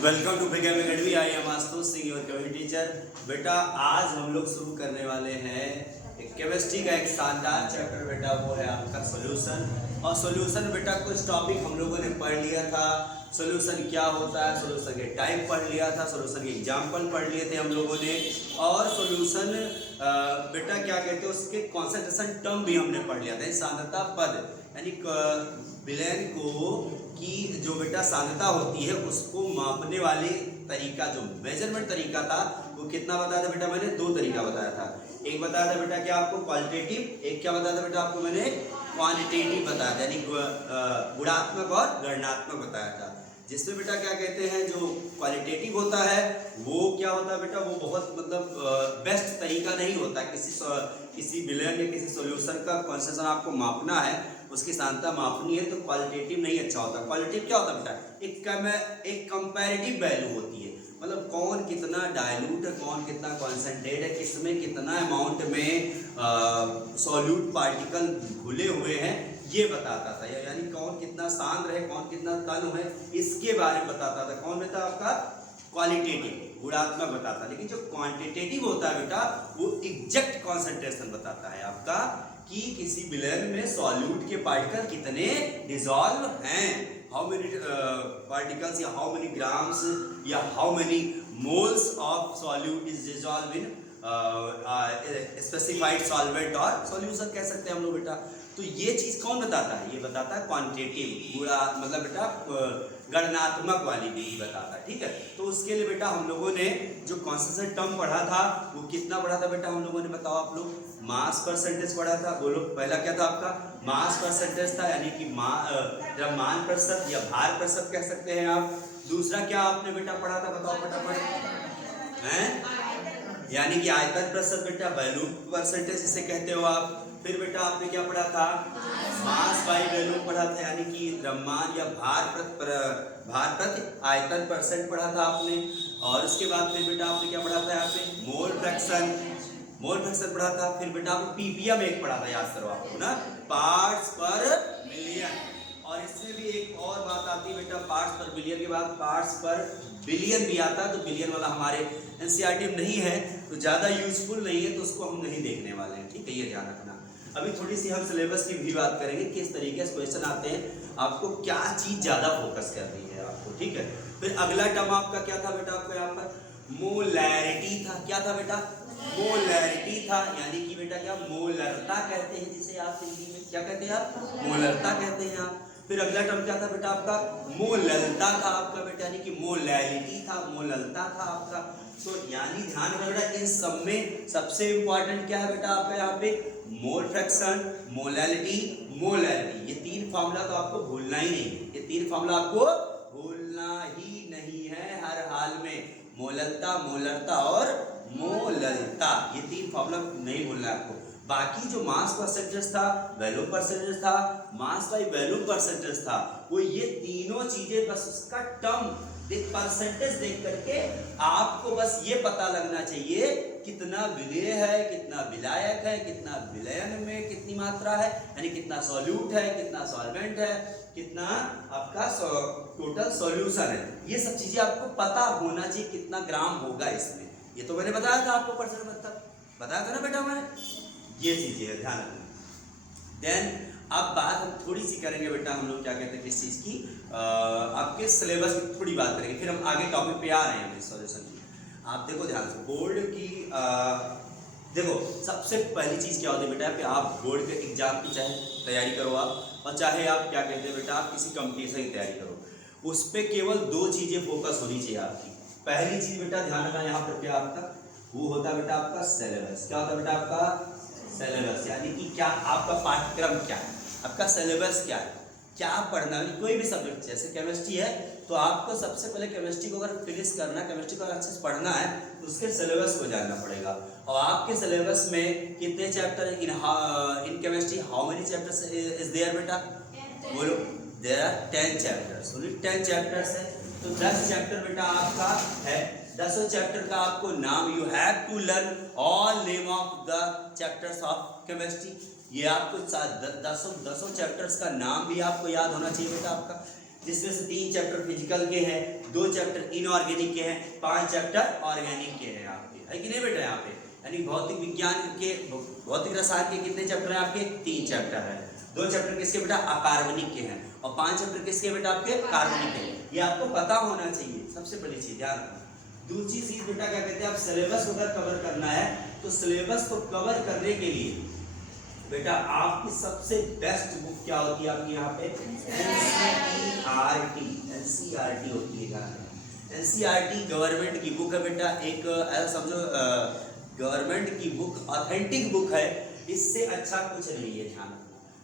Welcome to Bigem academy. I am Ashutosh Singh, your chemistry teacher. बेटा आज हम लोग शुरू करने वाले हैं एक केमिस्ट्री का एक शानदार चैप्टर बेटा, वो है आपका सॉल्यूशन। और सॉल्यूशन बेटा कुछ टॉपिक हम लोगों ने पढ़ लिया था। सॉल्यूशन क्या होता है, सॉल्यूशन के टाइप पढ़ लिया था, सॉल्यूशन के एग्जाम्पल पढ़ लिए थे हम लोगों ने। और सॉल्यूशन बेटा क्या कहते हैं, उसके कॉन्सेंट्रेशन टर्म भी हमने पढ़ लिया था। सांद्रता पद यानी विलयन को की जो बेटा सांद्रता होती है उसको मापने वाले तरीका, जो मेजरमेंट तरीका था, वो कितना बताया था बेटा? मैंने दो तरीका बताया था। एक बताया था बेटा क्या आपको क्वालिटेटिव, एक क्या बताया था बेटा आपको मैंने क्वांटिटेटिव बताया था, यानी गुणात्मक और गणनात्मक बताया था। जिसमें बेटा क्या कहते हैं, जो क्वालिटेटिव होता है वो क्या होता है बेटा, वो बहुत मतलब बेस्ट तरीका नहीं होता। किसी विलयन या किसी सॉल्यूशन का कॉन्सेंट्रेशन आपको मापना है, उसकी सांद्रता मापनी है, तो क्वालिटेटिव नहीं अच्छा होता। क्वालिटेटिव क्या होता है बेटा? एक कंपैरेटिव वैल्यू होती है, मतलब कौन कितना डाइल्यूट है, कौन कितना कॉन्सेंट्रेट है, किसमें कितना अमाउंट में सॉल्यूट पार्टिकल घुले हुए हैं, ये बताता था। यानी कौन कितना सांद्र है, कौन कितना तन है, इसके बारे में बताता था। कौन बेटा? आपका क्वालिटेटिव, गुणात्मक बताता। लेकिन जो क्वांटिटेटिव होता है बेटा, वो एग्जैक्ट कॉन्सेंट्रेशन बताता है आपका, कि किसी विलयन में सॉल्यूट के पार्टिकल कितने डिसॉल्व हैं, हाउ मेनी पार्टिकल्स या हाउ मेनी ग्राम्स या how many moles of solute is dissolve in specified solvent और सॉल्यूशन कह सकते हैं हम लोग बेटा। तो ये चीज कौन बताता है? ये बताता है क्वांटिटेटिव, गुणा मतलब बेटा गणनात्मक वाली विधि बताता है। ठीक है, तो उसके लिए बेटा हम लोगों ने जो कॉन्सेंट्रेशन टर्म पढ़ा था वो कितना पढ़ा था बेटा हम लोगों ने? बताओ आप लोग। मास परसेंटेज पढ़ा था। बोलो पहला क्या था आपका? मास परसेंटेज था, यानी कि मान प्रतिशत या भार प्रतिशत कह सकते हैं आप। दूसरा क्या आपने बेटा पढ़ा था? बताओ फटाफट। हैं? यानी कि आयतन प्रतिशत बेटा, वैल्यूम परसेंटेज जिसे कहते हो आप। फिर बेटा आपने क्या पढ़ा था? मास बाई वैल्यूम पढ़ा था, यानी कि द्रव्यमान या भार प्रति आयतन परसेंट पढ़ा था आपने। और उसके बाद फिर बेटा आपने क्या पढ़ा था यहाँ पे? मोल फ्रैक्शन पढ़ा था। फिर बेटा आपको पीपीएम एक पढ़ा था, याद करो आपको ना, पार्ट्स पर मिलियन। और इसमें भी एक और बात आती है बेटा, पार्ट्स पर बिलियन के बाद पार्ट्स पर बिलियन भी आता है। तो बिलियन वाला हमारे एनसीईआरटी में नहीं है, तो ज़्यादा यूजफुल नहीं है, तो उसको हम नहीं देखने वाले हैं। ठीक है, ये ध्यान रखना। अभी थोड़ी सी हम सिलेबस की भी बात करेंगे, किस तरीके से क्वेश्चन आते हैं, आपको क्या चीज़ ज़्यादा फोकस कर रही है आपको। ठीक है, फिर अगला टर्म आपका क्या था बेटा? आपको यहाँ पर मोलैरिटी था। क्या था बेटा? मोलैरिटी था, यानी कि बेटा क्या मोलरता कहते हैं, जिसे आप हिंदी में क्या कहते हैं? आप मोलरता कहते हैं आप। फिर अगला टर्म क्या था बेटा? आपका मोललता था आपका बेटा, यानी कि मोलैलिटी था, मोललता था आपका। तो यानी ध्यान रखना बेटा, इन सब में सबसे इंपॉर्टेंट क्या है बेटा आपका यहाँ पे? Mole fraction, molality, molarity. ये तीन फॉर्मूला तो आपको भूलना ही नहीं है। ये तीन फॉर्मूला आपको भूलना ही नहीं है हर हाल में। मोललता, मोलरता और मोललता, ये तीन फॉर्मूला नहीं भूलना है आपको। बाकी जो मास परसेंटेज था, वैल्यूम परसेंटेज था, मास बाई वैल्यूम परसेंटेज था, वो ये तीनों चीजें बस उसका टर्म परसेंटेज देख करके आपको बस ये पता लगना चाहिए कितना विलेय है, कितना विलायक है, कितना विलयन में कितनी मात्रा है, यानी कितना सॉल्यूट है, कितना सॉल्वेंट है, कितना आपका टोटल सॉल्यूशन है। ये सब चीजें आपको पता होना चाहिए, कितना ग्राम होगा इसमें। ये तो मैंने बताया था आपको, परसेंट मतलब बताया था ना बेटा मैंने। ये चीजें है, ध्यान रखना। देन अब बात हम थोड़ी सी करेंगे बेटा, हम लोग क्या कहते हैं किस चीज़ की, आपके सिलेबस की थोड़ी बात करेंगे, फिर हम आगे टॉपिक पे आ रहे हैं सॉल्यूशन की। आप देखो ध्यान से, बोर्ड की देखो सबसे पहली चीज़ क्या होती है बेटा, कि आप बोर्ड के एग्जाम की चाहे तैयारी करो आप, और चाहे आप क्या कहते हैं बेटा, आप किसी कंपटीशन की तैयारी करो, उस पर केवल दो चीज़ें फोकस होनी चाहिए आपकी। पहली चीज़ बेटा ध्यान रखना यहाँ पर क्या आपका, वो होता है बेटा आपका सिलेबस। क्या होता है बेटा आपका? सिलेबस, यानी कि क्या आपका पाठ्यक्रम क्या है, आपका सिलेबस क्या है, क्या पढ़ना है। कोई भी सब्जेक्ट, जैसे केमिस्ट्री है तो आपको सबसे पहले केमिस्ट्री को अगर फिनिश करना है, केमिस्ट्री को अच्छे से पढ़ना है, तो उसके सिलेबस को जानना पड़ेगा। और आपके सिलेबस में कितने चैप्टर है in chemistry? How many chapters is there बेटा? बोलो। देयर आर 10 चैप्टर्स, 10 चैप्टर्स है, तो 10 चैप्टर बेटा आपका है। 10 चैप्टर का आपको नाम, you have to learn all name of the chapters of chemistry. ये आपको 10 चैप्टर्स का नाम भी आपको याद होना चाहिए बेटा आपका। जिसमें से 3 चैप्टर फिजिकल के हैं, 2 चैप्टर इनऑर्गेनिक के हैं, 5 चैप्टर ऑर्गेनिक के हैं आपके, है कि नहीं बेटा यहाँ पे। यानी भौतिक विज्ञान के, भौतिक रसायन के कितने चैप्टर हैं आपके? 3 चैप्टर है। 2 चैप्टर किसके बेटा? अकार्बनिक के हैं, और 5 चैप्टर किसके बेटा? आपके कार्बनिक के। ये आपको पता होना चाहिए, सबसे बड़ी चीज ध्यान रखना। दूसरी चीज बेटा क्या कहते हैं, आप सिलेबस अगर कवर करना है तो सिलेबस को कवर करने के लिए बेटा आपकी सबसे बेस्ट बुक क्या होती है आपकी यहाँ पे? एनसीईआरटी। एनसीईआरटी होती है यहाँ पे। एनसीईआरटी गवर्नमेंट की बुक है बेटा, एक ऐसा समझो गवर्नमेंट की बुक, ऑथेंटिक बुक है, इससे अच्छा कुछ नहीं है। ध्यान,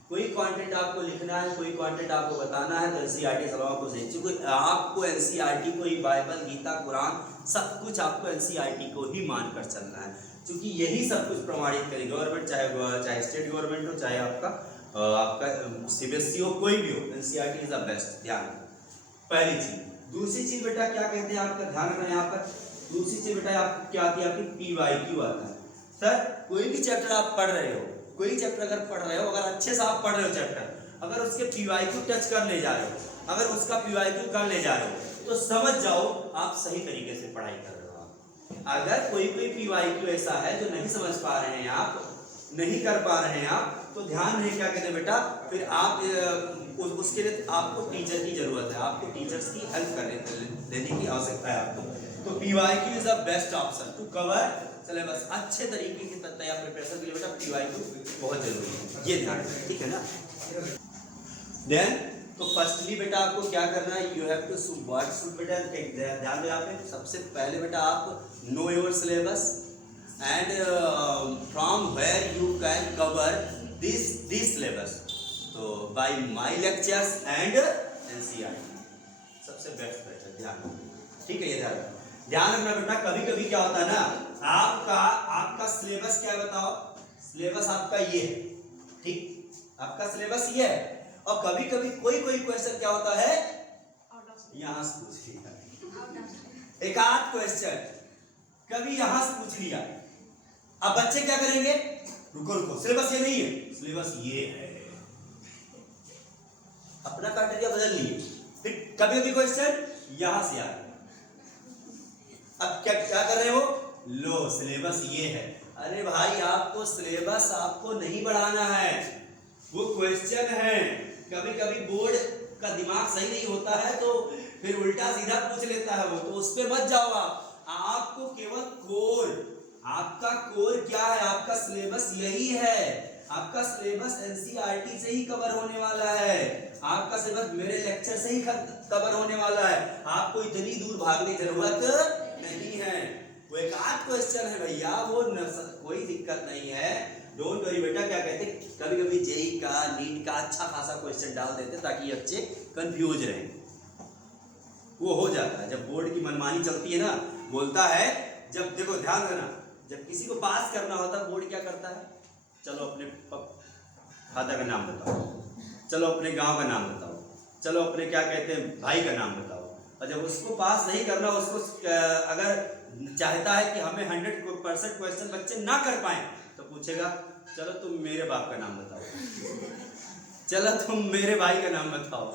कोई कंटेंट आपको लिखना है, कोई कंटेंट आपको बताना है तो एनसीईआरटी से अलावा कुछ नहीं। क्योंकि आपको एनसीईआरटी को ही, बाइबल, गीता, कुरान, सब कुछ आपको एनसीईआरटी को ही मानकर चलना है, क्योंकि यही सब कुछ प्रमाणित करे। गवर्नमेंट चाहे स्टेट गवर्नमेंट हो, चाहे आपका सीबीएसई हो, कोई भी हो, एनसीईआरटी इज द बेस्ट। ध्यान, पहली चीज। दूसरी चीज बेटा क्या कहते हैं आपका, ध्यान रखना यहाँ पर। दूसरी चीज बेटा आपको क्या आती है? आपकी पीवाईक्यू आता है। सर कोई भी चैप्टर आप पढ़ रहे हो, कोई चैप्टर अगर पढ़ रहे हो, अगर अच्छे से आप पढ़ रहे हो चैप्टर, अगर उसके पीवाईक्यू टच कर ले जा रहे हो, अगर उसका पीवाईक्यू कर ले जा रहे हो, तो समझ जाओ आप सही तरीके से पढ़ाई कर रहे हो। अगर कोई पीवाईक्यू ऐसा है जो नहीं समझ पा रहे हैं आप, नहीं कर पा रहे हैं आप, तो ध्यान रहे क्या कहते हैं बेटा, फिर आप उसके लिए आपको टीचर की जरूरत है, आपको टीचर्स की हेल्प लेने की आवश्यकता है आपको। तो PYQ is the best option to cover syllabus. अच्छे तरीके की तैयार प्रिपरेशन के लिए बेटा पीवाईक्यू बहुत जरूरी है, ये ध्यान रखना, ठीक है ना। देन तो फर्स्टली बेटा आपको क्या करना है, you have to what should बेटा, ध्यान दें आप, सबसे पहले बेटा आप know your syllabus and from where you can cover this syllabus, तो by my lectures and NCERT सबसे बेस्ट बेटा। ध्यान, ठीक है, ये ध्यान रखना बेटा। कभी कभी क्या होता है ना, आपका सिलेबस क्या है बताओ, सिलेबस आपका ये है, ठीक, आपका सिलेबस ये है, और कभी कभी कोई क्वेश्चन क्या होता है, यहां से पूछ लिया, एक आध क्वेश्चन कभी यहां से पूछ लिया। अब बच्चे क्या करेंगे, रुको सिलेबस ये नहीं है, सिलेबस ये है, अपना क्राइटेरिया बदल लिए, फिर कभी कभी क्वेश्चन यहां से आ, अब क्या कर रहे हो, लो सिलेबस ये है। अरे भाई आपको सिलेबस आपको नहीं बढ़ाना है, वो क्वेश्चन है। कभी कभी बोर्ड का दिमाग सही नहीं होता है तो फिर उल्टा सीधा पूछ लेता है वो, तो उस पे मत जाओ आप। आपको केवल कोर, आपका कोर क्या है, आपका सिलेबस यही है। आपका सिलेबस एनसीईआरटी से ही कवर होने वाला है, आपका सिलेबस मेरे लेक्चर से ही कवर होने वाला है। आपको इतनी दूर भागने की जरूरत नहीं है। वो एक आध क्वेश्चन है भैया, वो कोई दिक्कत नहीं है, डोंट वरी बेटा। क्या कहते हैं, कभी कभी जेई का, नीट का अच्छा खासा क्वेश्चन डाल देते ताकि बच्चे कंफ्यूज रहे, वो हो जाता है। जब बोर्ड की मनमानी चलती है ना, बोलता है, जब देखो ध्यान देना, जब किसी को पास करना होता है बोर्ड क्या करता है, चलो अपने फादर का नाम बताओ, चलो अपने गांव का नाम बताओ, चलो अपने क्या कहते हैं भाई का नाम बताओ। और जब उसको पास नहीं करना, उसको अगर चाहता है कि हमें 100% क्वेश्चन बच्चे ना कर पाए, तो पूछेगा चलो तुम मेरे बाप का नाम बताओ, चलो तुम मेरे भाई का नाम बताओ,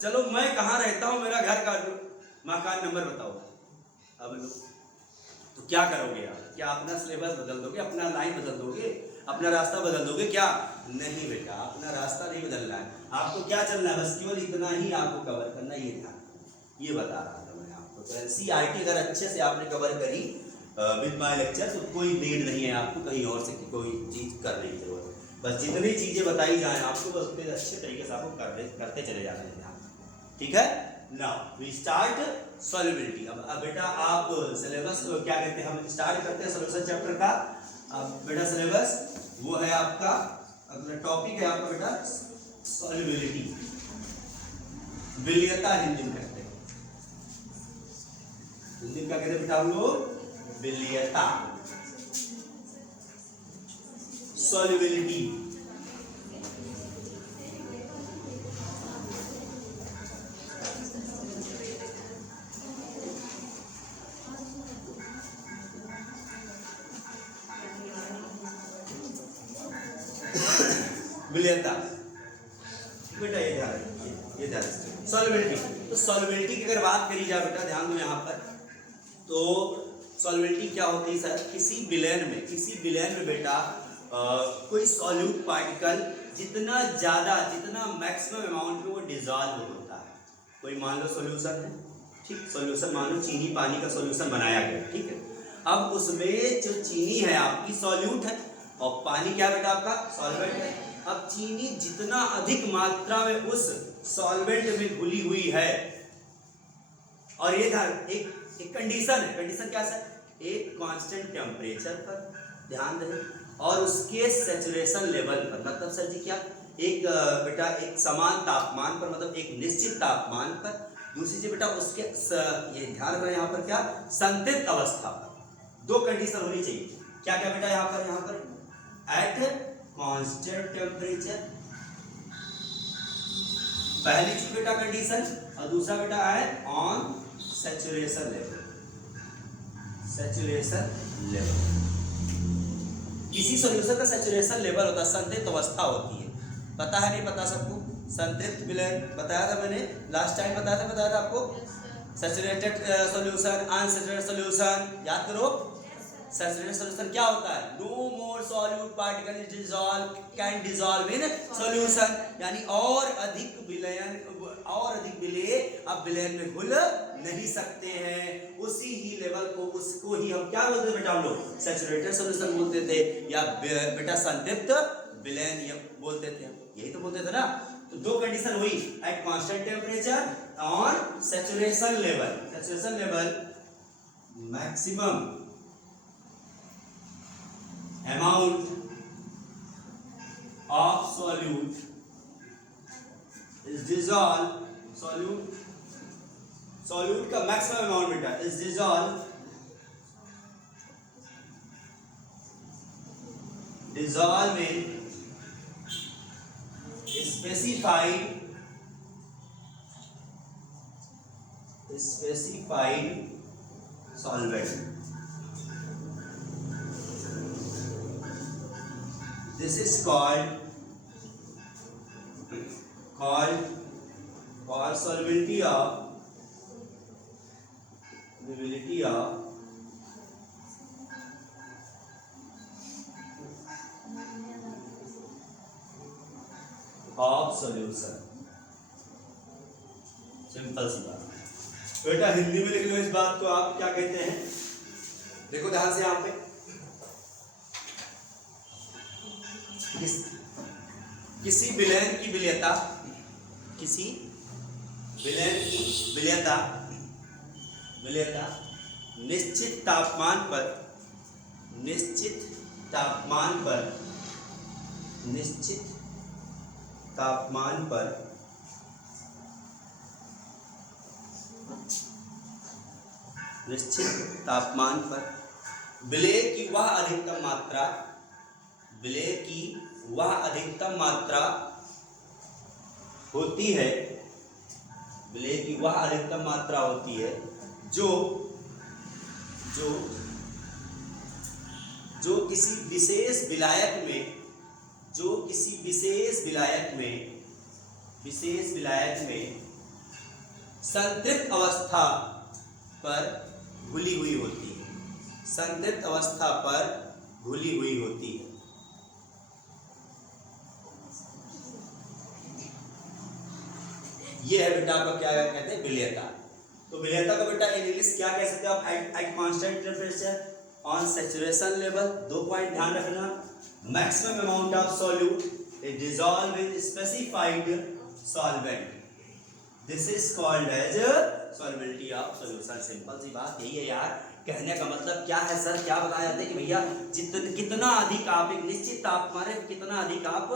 चलो मैं कहाँ रहता हूँ, मेरा घर का मकान नंबर बताओ। अब लो, तो क्या करोगे आप, क्या अपना सिलेबस बदल दोगे, अपना लाइन बदल दोगे, अपना रास्ता बदल दोगे क्या? नहीं बेटा, अपना रास्ता नहीं बदलना है, आपको क्या चलना है, बस केवल इतना ही आपको कवर करना, ये ध्यान, ये बता रहा था मैं आपको। तो एनसीईआरटी अगर अच्छे से आपने कवर करी विद माय लेक्चर, तो कोई नीड नहीं है आपको कहीं और से कोई चीज़ करने की जरूरत है। बस जितनी चीज़ें बताई जाएँ आपको, बस उतने अच्छे तरीके से आपको करते चले जाना है ध्यान, ठीक है। Now we start solubility. अब बेटा आप सिलेबस क्या कहते हैं, हम स्टार्ट करते हैं सॉल्यूशन चैप्टर का। अब बेटा सिलेबस वो है आपका, अगला टॉपिक है आपका बेटा सॉल्युबिलिटी, विलियता हिंदी में कहते हैं, हिंदी में क्या कहते हैं बेटा हम लोग, विलियता, सॉल्युबिलिटी। विलियता बेटा ये ध्यान, ये ध्यान, सॉल्युबिलिटी सॉल्युबिलिटी। तो सॉल्युबिलिटी की अगर बात करी जाए बेटा, ध्यान दो यहाँ पर, तो सॉल्युबिलिटी क्या होती है सर, किसी विलयन में बेटा कोई सॉल्यूट पार्टिकल जितना ज्यादा, जितना मैक्सिमम अमाउंट में वो डिजॉल्व होता है। कोई मान लो सॉल्यूशन है, ठीक, सॉल्यूशन मान लो चीनी पानी का सॉल्यूशन बनाया गया, ठीक है। अब उसमें जो चीनी है आपकी सॉल्यूट है और पानी क्या बेटा आपका सॉल्वेंट है। अब चीनी जितना अधिक मात्रा में उस सॉल्वेंट में घुली हुई है, और ये एक कंडीशन है, कंडीशन क्या सर, एक कांस्टेंट टेम्परेचर पर, ध्यान रहे, और उसके सैचुरेशन लेवल पर, मतलब सर जी क्या, एक बेटा एक समान तापमान पर, मतलब एक निश्चित तापमान पर। दूसरी चीज बेटा उसके ये ध्यान रखना यहाँ पर क्या, संतृप्त अवस्था पर। दो कंडीशन होनी चाहिए, क्या क्या बेटा यहाँ पर एट कांस्टेंट टेम्परेचर, पहली चीज बेटा कंडीशन, और दूसरा बेटा है on saturation level, saturation level. किसी सॉल्यूशन का सैचुरेशन लेवल होता है, संतृप्त अवस्था होती है, पता है नहीं पता सबको, संतृप्त विलयन बताया था मैंने लास्ट टाइम, बताया था आपको, सैचुरेटेड सॉल्यूशन, अनसैचुरेटेड सॉल्यूशन, याद करो। सैचुरेटेड सॉल्यूशन क्या होता है, no more solute particle is dissolve can dissolve in solution, यानी और अधिक विलय अब विलयन में घुल नहीं सकते हैं। उसी ही लेवल को, उसको ही हम क्या बोलते थे बेटा, हम लोग सैचुरेटेड सॉल्यूशन बोलते थे, या बेटा संतृप्त विलयन ये बोलते थे, यही तो बोलते थे ना। तो दो कंडीशन हुई, eight constant temperature, on saturation level maximum amount of solute is dissolved, solute का मैक्सिमम अमाउंट बेटा is dissolve in specified solvent. This is called solubility of solution। Simple सी बात बेटा, हिंदी में लिख लो इस बात को, आप क्या कहते हैं, देखो ध्यान से यहाँ पे, किसी विलयन की विलयता, किसी विलयन की विलयता निश्चित तापमान पर विलय की वह अधिकतम मात्रा होती है, विलय की वह अधिकतम मात्रा होती है जो किसी विशेष विलायक में संतृप्त अवस्था पर घुली हुई होती है, ये है बेटा आपका क्या कहते हैं, विलयता। तो विलयता को बेटा इन इंग्लिश क्या कह सकते हैं आप, at constant temperature, on saturation level. दो पॉइंट ध्यान रखना, maximum amount of solute is dissolve in specified solvent, this is called as solubility of solution. Simple सी बात यही है यार, कहने का मतलब क्या है सर, क्या बताया जाता है कि भैया कितना अधिक आप एक निश्चित तापमान में कितना अधिक आप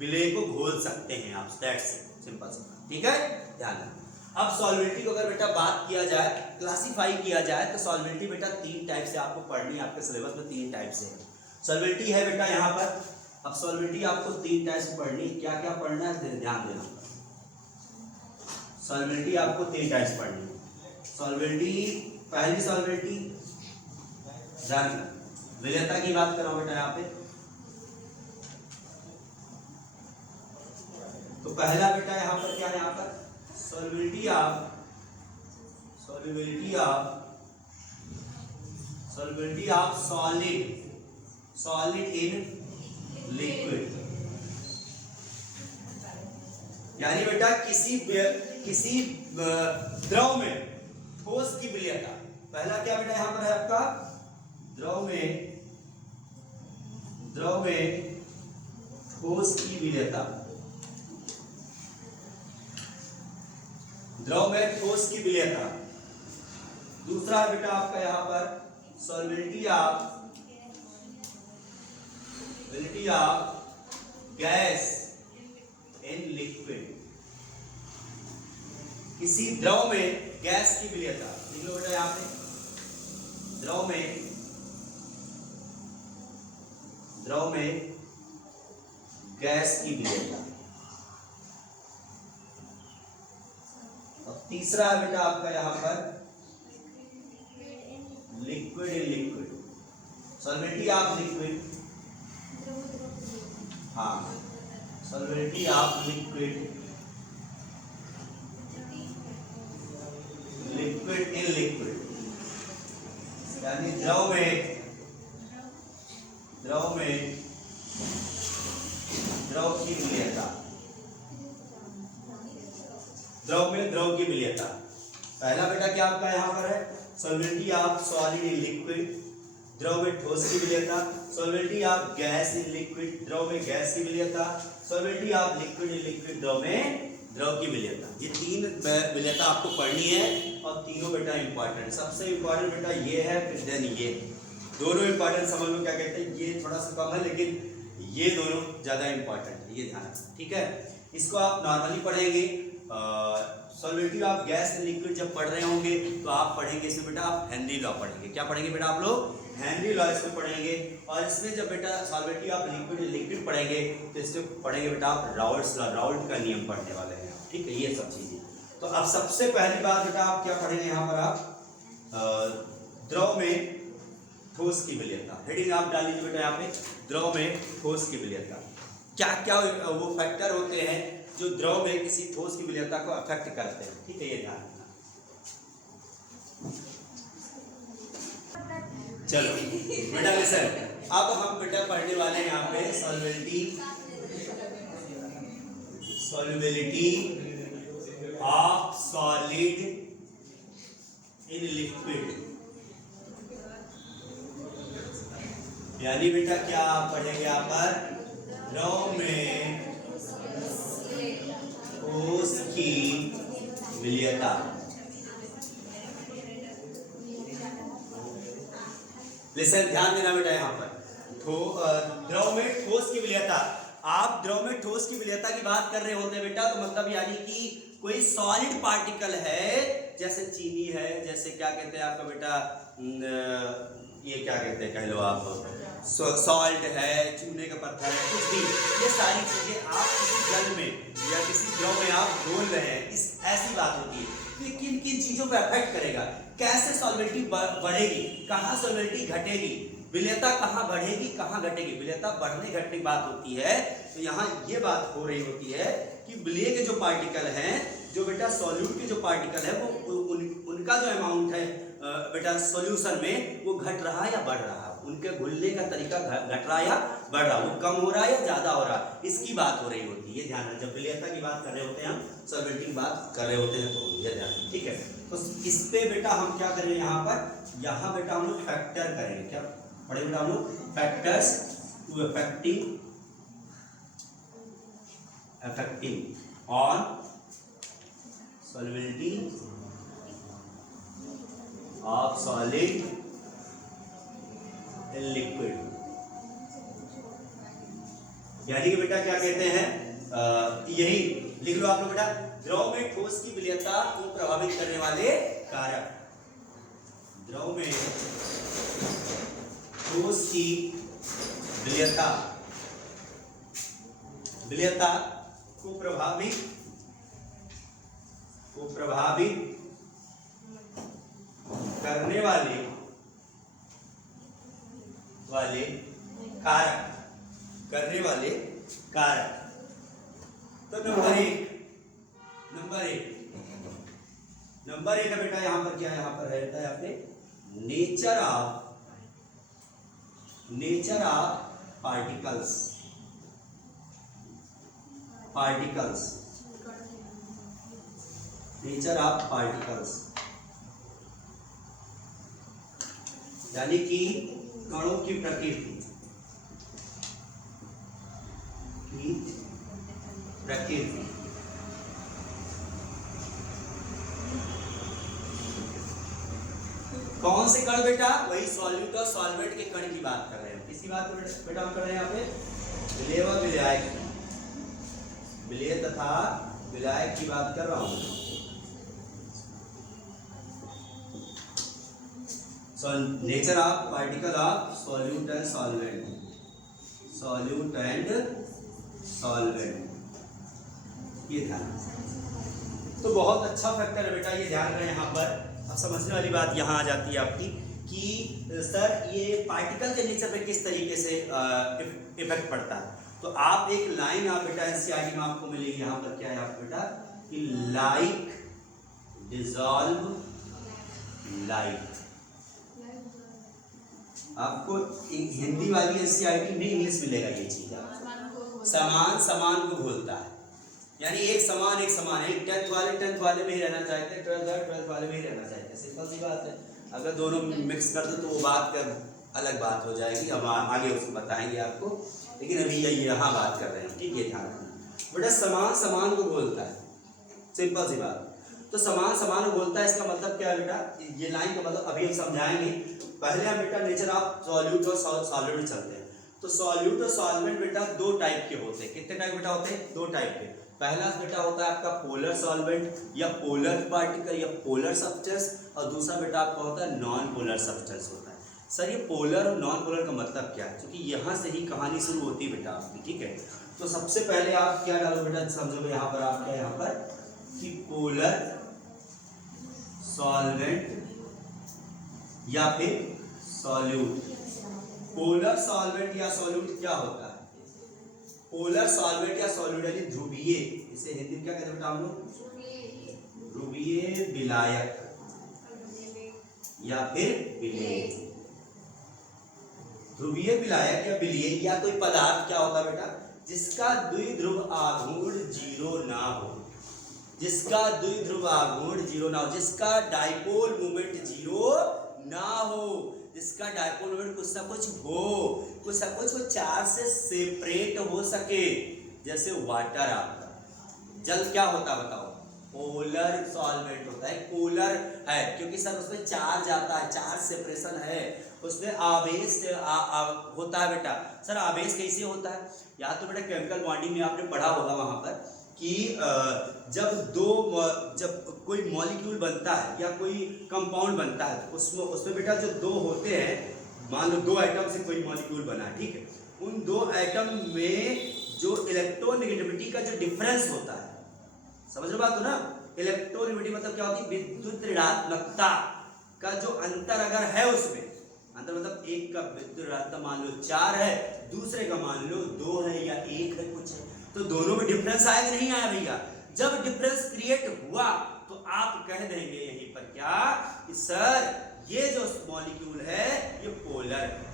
विलय को घोल सकते हैं आप, दैट्स सिंपल सी, ठीक है, ध्यान रखना। अब सॉल्युबिलिटी को अगर बेटा बात किया जाए, क्लासिफाई किया जाए, तो सॉल्युबिलिटी बेटा तीन टाइप से आपको पढ़नी है, आपके सिलेबस में तीन टाइप से सॉल्युबिलिटी है बेटा यहाँ पर। अब सॉल्युबिलिटी आपको तीन टाइप से पढ़नी, क्या क्या पढ़ना है ध्यान देना। सॉल्युबिलिटी आपको तीन टाइप से पढ़नी है। सॉल्युबिलिटी, पहली सॉल्युबिलिटी ध्यान, विलयता की बात कर रहा हूं बेटा यहाँ पे। तो पहला बेटा यहाँ पर क्या है, यहाँ पर solubility of solid in liquid। यानी बेटा किसी द्रव में ठोस की विलयता, पहला क्या बेटा यहां पर है आपका द्रव में ठोस की विलयता, द्रव में ठोस की विलयता। दूसरा है बेटा आपका यहां पर solubility of gas in liquid। किसी द्रव में गैस की विलयता, लिख लो बेटा यहां पे द्रव में गैस की विलयता। और तीसरा है बेटा आपका यहां पर liquid in liquid, solvency of liquid, हाँ solvency of liquid in liquid, यानी द्रव में द्रव की विलयता, द्रव की विलयता। पहला बेटा क्या आपका यहां पर है सॉल्वेंटी ऑफ सॉलिड इन लिक्विड, द्रव में ठोस की विलयता, सॉल्वेंटी ऑफ गैस इन लिक्विड, द्रव में गैस की विलयता, सॉल्वेंटी ऑफ लिक्विड इन लिक्विड, द्रव में द्रव की विलयता। ये तीन विलयता आपको पढ़नी है और तीनों बेटा इंपॉर्टेंट। सबसे इंपॉर्टेंट बेटा ये है, फिर देन ये दोनों इंपॉर्टेंट समझ लो, क्या कहते हैं ये थोड़ा सा कम है लेकिन ये दोनों ज्यादा इंपॉर्टेंट है, ये ध्यान रखना, ठीक है। इसको आप नॉर्मली पढ़ेंगे, सॉल्वेंटी ऑफ गैस इन लिक्विड जब पढ़ रहे होंगे तो आप पढ़ेंगे इसमें बेटा आप हेनरी लॉ पढ़ेंगे। क्या पढ़ेंगे बेटा आप लोग? हेनरी लॉ इसमें पढ़ेंगे। और इसमें जब बेटा सॉल्वेंटी ऑफ लिक्विड पढ़ेंगे तो इसमें पढ़ेंगे बेटा आप राउल्ट्स लॉ, राउल्ट का नियम पढ़ने वाले हैं, ठीक है, ये सब चीजें। तो अब सबसे पहली बात बेटा आप क्या पढ़ेंगे यहाँ पर, आप द्रव में ठोस की विलयता, हेडिंग आप डाल लीजिए बेटा यहाँ पे, द्रव में ठोस की विलयता। क्या क्या वो फैक्टर होते हैं जो द्रव में किसी ठोस की विलयता को अफेक्ट करते हैं, ठीक है, ये ध्यान रखना। चलो बेटा लिसन, अब हम बेटा पढ़ने वाले हैं यहाँ पे solubility of solid in liquid। यानी बेटा क्या आप पढ़ेंगे यहाँ पर द्रव में ठोस की विलयता। लिसन, ध्यान देना बेटा यहाँ पर द्रव में ठोस की विलयता। आप द्रव में ठोस की विलयता की बात कर रहे होते हैं बेटा, तो मतलब यानी कि कोई सॉलिड पार्टिकल है, जैसे चीनी है, जैसे क्या कहते हैं आपका बेटा ये क्या कहते हैं कह लो आप, सॉल्ट है, चूने का पत्थर है, कुछ भी, ये सारी चीजें आप किसी जल में या किसी द्रव में आप घोल रहे हैं, इस ऐसी बात होती है। तो किन किन चीजों को अफेक्ट करेगा, कैसे सॉल्वेंटी बढ़ेगी, कहाँ सॉल्वेंटी घटेगी, विलयता कहाँ बढ़ेगी कहाँ घटेगी। विलयता बढ़ने घटने की बात होती है, तो यहाँ ये बात हो रही होती है कि विलय के जो पार्टिकल हैं, जो बेटा सॉल्यूट के जो पार्टिकल है, वो उनका जो अमाउंट है बेटा सॉल्यूशन में, वो घट रहा है या बढ़ रहा है, उनके घुलने का तरीका घट रहा है या बढ़ रहा है, वो कम हो रहा है या ज्यादा हो रहा है, इसकी बात हो रही होती है, ये ध्यान रखें। जब विलयता की बात कर रहे होते हैं, हम सॉल्वेंटी की बात कर रहे होते हैं, तो ये ध्यान, ठीक है। तो इस पे बेटा हम क्या करेंगे यहाँ पर, यहाँ बेटा हम लोग फैक्टर करेंगे, क्या पढ़ेंगे बेटा हम लोग, factors to affecting on solubility of solid in liquid। यानी कि बेटा क्या कहते हैं, यही लिख लो आप लोग बेटा, द्रव में ठोस की विलयता को प्रभावित करने वाले कारक, द्रव में ठोस की विलयता को प्रभावित करने वाले कारक। तो नंबर एक नंबर 1 है बेटा यहाँ पर क्या है, यहाँ पर रहता है आपने nature of particles. Nature of particles यानी कि कणों की प्रकृति कौन से कण बेटा, वही सॉल्यूट और सॉल्वेंट के कण की बात कर रहे हैं। किसी बात को बेटा हम कर रहे हैं यहाँ पे विलेय व विलायक, विलेय तथा विलायक की बात कर रहा हूं। Nature of particle of solute and solvent, ये ध्यान। तो बहुत अच्छा फैक्टर है बेटा, ये ध्यान रहे यहाँ पर। अब समझने वाली बात यहाँ आ जाती है आपकी कि सर ये पार्टिकल के नेचर पे किस तरीके से इफेक्ट पड़ता है। तो आप एक लाइन आप बेटा एनसीईआरटी में आपको मिलेगी, यहाँ पर क्या है आपको बेटा कि लाइक डिसॉल्व लाइट। आपको हिंदी वाली एनसीईआरटी में इंग्लिश मिलेगा ये चीज, आपको समान समान को घोलता है, यानी एक समान एक समान है। 10th वाले में ही रहना चाहते हैं, 12th वाले में ही रहना चाहते हैं, सिंपल सी बात है। अगर दोनों मिक्स कर दो तो वो बात कर अलग बात हो जाएगी, हम आगे उसको बताएंगे आपको, लेकिन अभी यही यहाँ बात कर रहे हैं, ठीक है। ध्यान रखना बेटा, समान समान को घोलता है, सिंपल सी बात। तो समान समान को घोलता है, इसका मतलब क्या है बेटा, ये लाइन का मतलब अभी हम समझाएंगे। पहले हम बेटा नेचर ऑफ सॉल्यूट और सॉल्वेंट में चलते हैं। तो सॉल्यूट और सॉल्वेंट बेटा दो टाइप के होते हैं। कितने टाइप बेटा होते हैं? दो टाइप के। पहला बेटा होता है आपका पोलर सॉल्वेंट या पोलर पार्टिकल या पोलर सब्सटेंस, और दूसरा बेटा आपका होता है नॉन पोलर सब्सटेंस होता है। सर ये पोलर और नॉन पोलर का मतलब क्या है? क्योंकि यहाँ से ही कहानी शुरू होती है बेटा आपकी, ठीक है। तो सबसे पहले आप क्या डालो बेटा, समझो यहाँ पर आपका यहाँ पर कि पोलर सॉल्वेंट या फिर सॉल्यूट। पोलर सॉल्वेंट या सॉल्यूट क्या होता है? पोलर सॉल्वेंट या सॉल्यूट यानी ध्रुवीय, इसे हिंदी में क्या कहते हैं बेटा हम लोग? ध्रुवीय विलायक या फिर विलेय। ध्रुवीय विलायक या विलेय या कोई पदार्थ क्या होता है बेटा, जिसका द्विध्रुव आघूर्ण जीरो ना हो, जिसका द्विध्रुव आघूर्ण जीरो ना हो, जिसका डाइपोल मोमेंट जीरो ना हो, जिसका डाइपोल मोमेंट कुछ ना कुछ हो, कुछ ना कुछ वो चार्ज से सेपरेट हो सके। जैसे वाटर, आपका जल क्या होता है बताओ? पोलर सॉल्वेंट होता है, पोलर है क्योंकि सर उसमें चार्ज आता है, चार्ज सेपरेशन है, उसमें आवेश होता है बेटा। सर आवेश कैसे होता है? या तो बेटा केमिकल बॉन्डिंग में आपने पढ़ा होगा वहां पर कि जब कोई मॉलिक्यूल बनता है या कोई कंपाउंड बनता है, उसमें बेटा जो दो होते हैं, मान लो दो एटम से कोई मॉलिक्यूल बना है, ठीक है। उन दो एटम में जो इलेक्ट्रोनेगेटिविटी का जो डिफरेंस होता है, समझ लो बात हो ना। इलेक्ट्रोनेगेटिविटी मतलब क्या होती है? विद्युत ऋणात्मकता का जो अंतर अगर है, उसमें अंतर मतलब एक का विद्युत ऋणात्मकता मान लो 4 है, दूसरे का मान लो 2 है या 1 है, कुछ है, तो दोनों में डिफरेंस आया कि नहीं आया भैया? जब डिफरेंस क्रिएट हुआ तो आप कह देंगे यहीं पर क्या कि सर ये जो मॉलिक्यूल है ये पोलर है।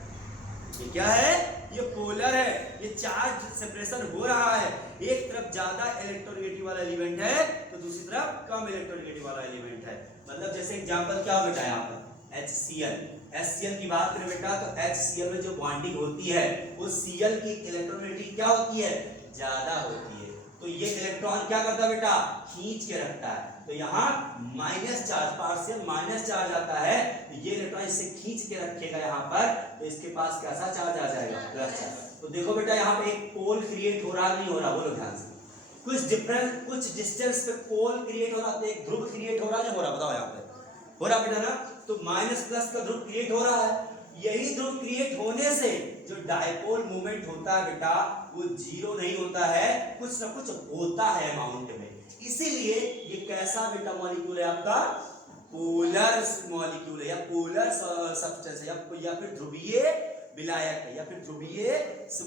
ये क्या है? ये पोलर है, ये चार्ज सेपरेशन हो रहा है, एक तरफ ज्यादा इलेक्ट्रोनेगेटिव वाला एलिमेंट है तो दूसरी तरफ कम इलेक्ट्रोनेगेटिव वाला एलिमेंट है। मतलब जैसे एग्जांपल क्या बेटा यहाँ पर HCl की बात करें बेटा, तो HCl में जो बॉन्डिंग होती है वो Cl की इलेक्ट्रोनेगेटिविटी क्या होती है? ज्यादा होती है। तो ये इलेक्ट्रॉन क्या करता है बेटा? खींच के रखता है। तो यहाँ minus charge, partial minus charge आता है, तो ये इलेक्ट्रॉन इसे खींच के रखेगा यहाँ पर, तो इसके पास कैसा चार्ज आ जाएगा? Plus charge. तो देखो बेटा यहाँ पे एक पोल क्रिएट हो रहा नहीं हो रहा? बोलो ध्यान से। कुछ डिस्टेंस पे पोल क्रिएट हो रहा, तो एक ध्रुव क्रिएट हो रहा नहीं हो रहा? बताओ यहाँ पे हो रहा बेटा ना। तो माइनस प्लस का ध्रुव क्रिएट हो रहा है, यही ध्रुव क्रिएट होने से जो डाइपोल मोमेंट होता है बेटा वो जीरो नहीं होता है, कुछ ना कुछ होता है अमाउंट में। इसीलिए ये कैसा बेटा मॉलिक्यूल है आपका? पोलर मॉलिक्यूल है या पोलर सब्सटेंस है या फिर ध्रुवीय विलायक है या फिर ध्रुवीय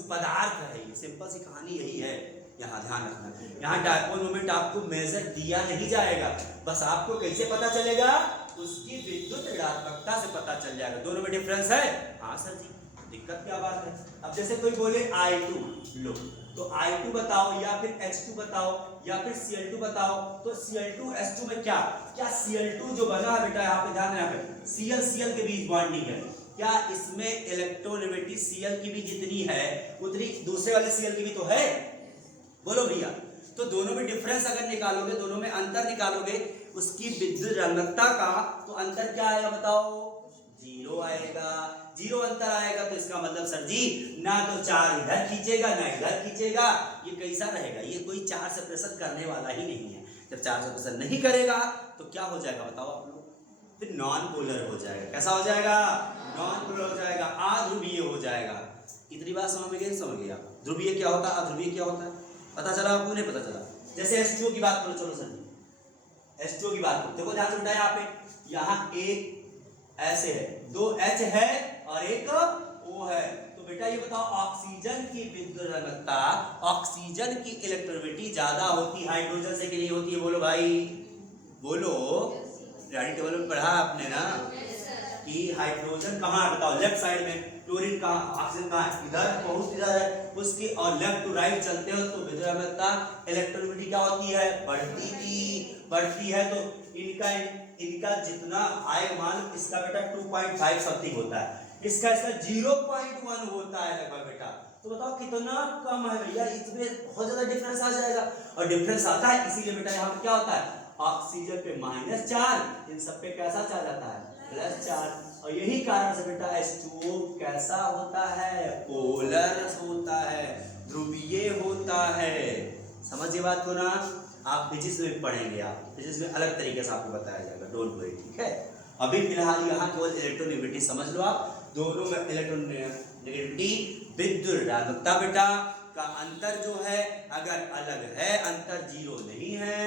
पदार्थ है। ये सिंपल सी कहानी यही है, यहाँ ध्यान रखना, यहाँ डायपोल मोमेंट आपको मेजर दिया नहीं जाएगा, बस आपको कैसे पता चलेगा, उसकी विद्युत ऋणात्मकता से पता चल जाएगा। दोनों में डिफरेंस है? हाँ सर जी, दिक्कत क्या बात है। अब जैसे कोई बोले I2 लो, तो I2 बताओ या फिर H2 बताओ या फिर Cl2 बताओ, तो Cl2H2 में क्या Cl2 जो बना है बेटा, यहाँ पे ध्यान रखना, Cl के बीच बॉन्डिंग है, क्या इसमें इलेक्ट्रोनेगेटिविटी Cl की भी जितनी है उतनी दूसरे वाले Cl की भी तो है? बोलो भैया। तो दोनों में डिफरेंस अगर निकालोगे, दोनों में अंतर निकालोगे, उसकी विद्युत ऋणात्मकता का, तो अंतर क्या आएगा बताओ? 0 आएगा। 0 अंतर आएगा तो इसका मतलब सर जी ना तो चार्ज इधर खींचेगा ना इधर खींचेगा, ये कैसा रहेगा? ये कोई चार्ज से प्रेशर करने वाला ही नहीं है। जब चार्ज से प्रेशर नहीं करेगा तो क्या हो जाएगा बताओ आप लोग? फिर नॉन पोलर हो जाएगा। कैसा हो जाएगा? नॉन पोलर हो जाएगा, अध्रुवीय हो जाएगा। इतनी बात समझ में गई? समझ गया। ध्रुवीय क्या होता है, अध्रुवीय क्या होता है, पता चला आपको? नहीं पता चला? जैसे H2O की बात करो, चलो सर जी H2O की बात करो, देखो ध्यान से बेटा, यहाँ पे यहाँ एक ऐसे है, 2 H है और एक O है, तो बेटा ये बताओ ऑक्सीजन की विद्युत ऋणात्मकता, ऑक्सीजन की इलेक्ट्रोनेगेटिविटी ज्यादा होती है हाइड्रोजन से के लिए होती है? बोलो भाई, बोलो। स्टडी टेबल में पढ़ा आपने ना कि हाइड्रोजन कहाँ है बताओ? लेफ्ट साइड में। क्लोरीन कहाँ, ऑक्सीजन कहाँ है? इधर, बहुत इधर है उसकी, और लेफ्ट टू राइट चलते हो तो विद्युत ऋणात्मकता इलेक्ट्रोनेगेटिविटी क्या होती है? बढ़ती है। तो इनका जितना आएगा, मान इसका बेटा 2.5 समथिंग होता है, इसका 0.1 होता है लगभग बेटा, तो बताओ कितना कम है भैया, इसमें बहुत ज्यादा डिफरेंस आ जाएगा। और डिफरेंस आता है इसीलिए बेटा यहाँ पे क्या होता है, ऑक्सीजन पे माइनस चार्ज, इन सब पे कैसा चार्ज आता है? Plus charge. और यही कारण से बेटा H2O कैसा होता है? पोलर होता है, ध्रुवीय होता है। समझिए बात को ना, आप फिजिक्स में पढ़ेंगे, आप फिजिक्स में अलग तरीके से आपको बताया जाएगा, डोंट वरी, ठीक है। अभी फिलहाल यहाँ केवल इलेक्ट्रोनेगेटिविटी समझ लो आप, दोनों में इलेक्ट्रोनेगेटिविटी विद्युत ऋणात्मकता बेटा का अंतर जो है अगर अलग है, अंतर 0 नहीं है,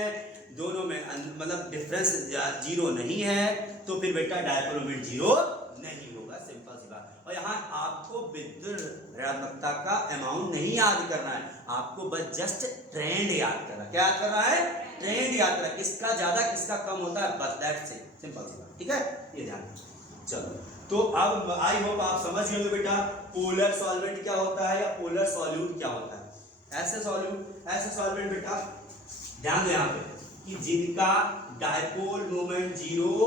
दोनों में मतलब डिफरेंस 0 नहीं है, तो फिर बेटा डायपोल मोमेंट 0 नहीं होगा, सिंपल सी बात। और यहाँ आपको विद्युत ऋणात्मकता का अमाउंट नहीं याद करना है, आपको बस जस्ट ट्रेंड याद करना। क्या याद करना है? ट्रेंड याद करना, किसका ज्यादा किसका कम होता है, बस दैट्स इट, सिंपल सी बात, ठीक है, ये ध्यान। चलो, तो अब आई होप आप समझ गए बेटा पोलर सॉल्वेंट क्या होता है या पोलर सॉल्यूट क्या होता है। ऐसे सॉल्वेंट बेटा ध्यान दो यहाँ पे कि जिनका डायपोल मोमेंट 0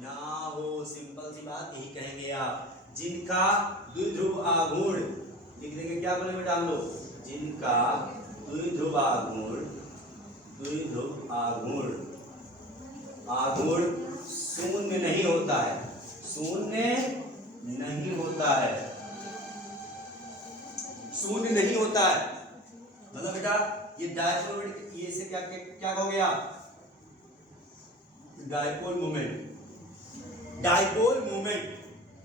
ना हो, सिंपल सी बात यही कहेंगे आप। जिनका द्विध्रुव आघूर्ण लिख देंगे, क्या बोले बेटा हम लोग? जिनका द्विध्रुव आघूर्ण शून्य नहीं होता है, शून्य नहीं होता है, मतलब बेटा ये डायपोल, ये से क्या कहोगे आप? Dipole moment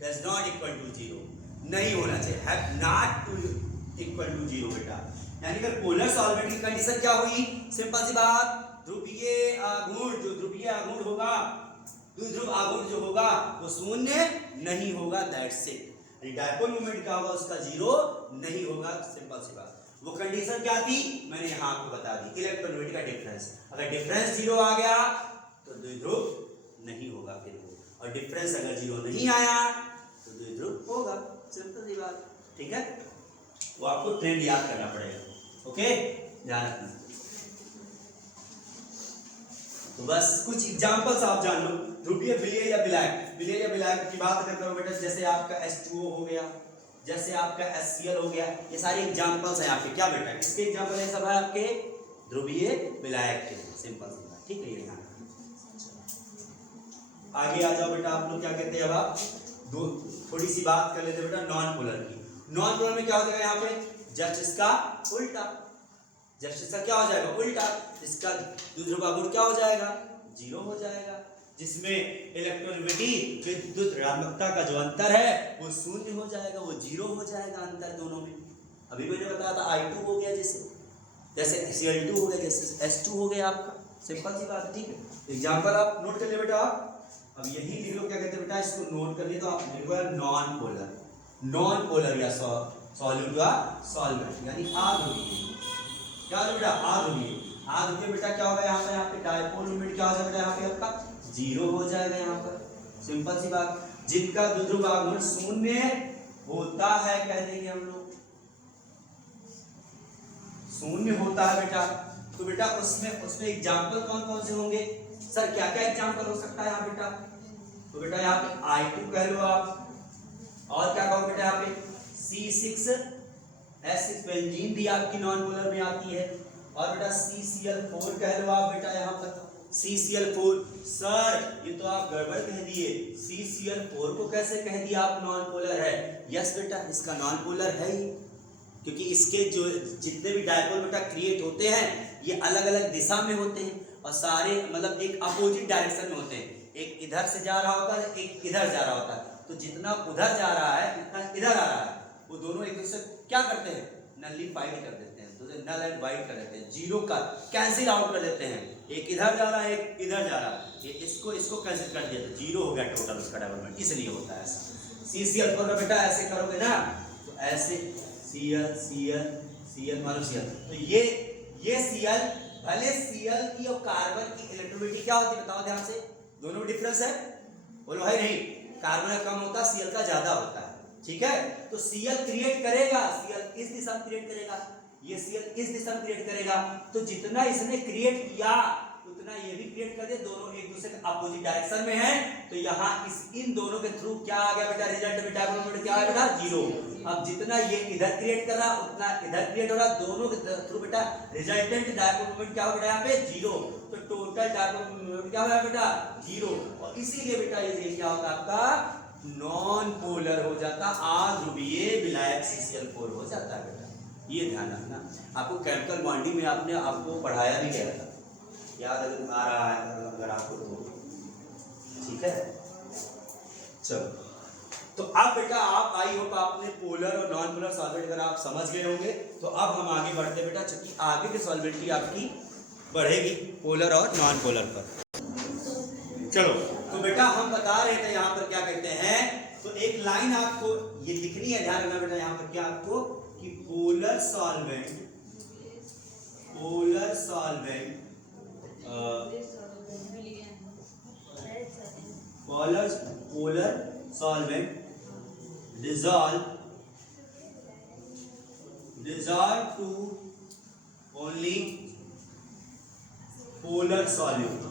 does not equal to 0, नहीं होना चाहिए, have not to equal to 0 बेटा। यानी कि पोलर सॉल्वेंट की कंडीशन क्या हुई? सिंपल सी बात, ध्रुवीय आघूर्ण द्विध्रुव आघूर्ण जो होगा वो शून्य नहीं होगा, दैट्स इट। डायपोल मोमेंट क्या होगा? उसका 0 नहीं होगा, सिंपल सी बात। वो कंडीशन क्या थी? मैंने यहाँ आपको बता दी, इलेक्ट्रोनेगेटिविटी का डिफरेंस। अगर डिफरेंस 0 आ गया तो द्विध्रुव नहीं होगा फिर वो, और डिफरेंस अगर 0 नहीं आया तो द्विध्रुव होगा, सिंपल सी बात, ठीक है। वो आपको ट्रेंड याद करना पड़ेगा, ओके, ध्यान रखना। तो बस कुछ एग्जांपल्स आप जान लो, ध्रुवीय विलय या विलायक की बात अगर करो बेटा, जैसे आपका H2O हो गया, जैसे आपका HCl हो गया, ये सारे एग्जांपल्स हैं आपके। क्या बेटा किसके एग्जांपल है? सब है आपके ध्रुवीय विलायक के, सिंपल सी बात, ठीक है। ये आगे आ जाओ बेटा, आप लोग क्या कहते हैं? अब आप थोड़ी सी बात कर लेते हैं बेटा नॉन पोलर की। नॉन पोलर में क्या हो जाएगा? यहाँ पे जस्ट इसका उल्टा, क्या हो जाएगा? उल्टा। इसका द्विध्रुव आघूर्ण क्या हो जाएगा? 0 हो जाएगा, जिसमें इलेक्ट्रोनेगेटिविटी विद्युत ऋणात्मकता का जो अंतर है वो शून्य हो जाएगा, वो 0 हो जाएगा अंतर दोनों में। अभी मैंने बताया था I2 हो गया, जैसे Cl2 हो गया, जैसे H2 हो गया आपका, सिंपल सी बात, ठीक है। एग्जांपल आप नोट कर ले बेटा। अब यही लिख लो, क्या कहते हैं बेटा, इसको नोट कर लिए तो आप लिखो नॉन पोलर या सॉल्यूट या सॉल्वेंट, यानी अध्रुवीय। क्या हो बेटा आध्रुवीय बेटा क्या होगा यहाँ पे डायपोल मोमेंट क्या हो जाएगा बेटा यहाँ पे आपका 0 हो जाएगा यहाँ पर। सिंपल सी बात, जिनका द्विध्रुव आघूर्ण शून्य होता है कह देंगे हम लोग, शून्य होता है बेटा, तो बेटा उसमें एग्जाम्पल कौन कौन से होंगे सर, क्या क्या एग्जाम्पल हो सकता है यहाँ बेटा? तो बेटा यहाँ पे I2 कह लो आप, और क्या कहो बेटा यहाँ पे C6H6 बेंजीन भी आपकी नॉन पोलर में आती है, और बेटा CCl4 कह लो आप बेटा यहाँ पर CCl4। सर ये तो आप गड़बड़ कह दिए, CCl4 को कैसे कह दिया आप नॉन पोलर है? यस बेटा इसका नॉन पोलर है ही, क्योंकि इसके जो जितने भी डायपोल बेटा क्रिएट होते हैं ये अलग अलग दिशा में होते हैं और सारे मतलब एक अपोजिट डायरेक्शन में होते हैं, एक इधर से जा रहा होता है एक इधर जा रहा होता है, तो जितना उधर जा रहा है उतना इधर आ रहा है, वो दोनों एक दूसरे क्या करते हैं नलिफाइड कर देते हैं, तो नल एंड वाइड कर देते हैं, जीरो का कैंसिल आउट कर देते हैं, एक इधर जा रहा है एक इधर जा रहा है, ये इसको कैंसिल कर दिया तो जीरो हो गया टोटल उसका डेवलपमेंट, इसलिए होता है ऐसा। CCl4 का बेटा ऐसे करोगे ना तो ऐसे Cl मानो Cl, तो ये Cl भले Cl की और कार्बन की इलेक्ट्रोनिटी क्या होती है बताओ ध्यान से, दोनों में डिफरेंस है बोलो है नहीं, कार्बन का कम होता है Cl का ज्यादा होता है, ठीक है। तो Cl क्रिएट करेगा, Cl इस दिशा में क्रिएट करेगा, ये Cl इस दिशा में क्रिएट करेगा, तो जितना इसने क्रिएट किया उतना ये भी क्रिएट कर दे, दोनों एक दूसरे के अपोजिट डायरेक्शन में हैं, तो यहाँ इन दोनों के थ्रू क्या आ गया बेटा रिजल्ट में डायपोल मोमेंट क्या है बेटा 0। अब जितना ये इधर क्रिएट कर रहा उतना इधर क्रिएट हो रहा, दोनों के थ्रू बेटा रिजल्टेंट डायपोल मोमेंट क्या हो बेटा यहाँ पे 0, तो टोटल डायपोल मोमेंट क्या होगा बेटा 0, और इसीलिए बेटा ये क्या होगा आपका नॉन पोलर हो जाता, आध्रुवीय विलायक CCl4 हो जाता है बेटा, ये ध्यान रखना। आपको केमिकल बॉन्डिंग में आपको पढ़ाया भी गया था, याद अगर आ रहा है अगर आपको तो ठीक है। चलो तो अब बेटा आप आई होप आपने पोलर और नॉन पोलर सॉल्वेंट अगर आप समझ गए होंगे, तो अब हम आगे बढ़ते बेटा, क्योंकि आगे की सॉल्वेंटी आपकी बढ़ेगी पोलर और नॉन पोलर पर। चलो तो बेटा हम बता रहे थे यहाँ पर क्या कहते हैं, तो एक लाइन आपको ये लिखनी है, ध्यान रखना बेटा यहाँ पर क्या आपको कि polar solvent dissolve to only polar solute,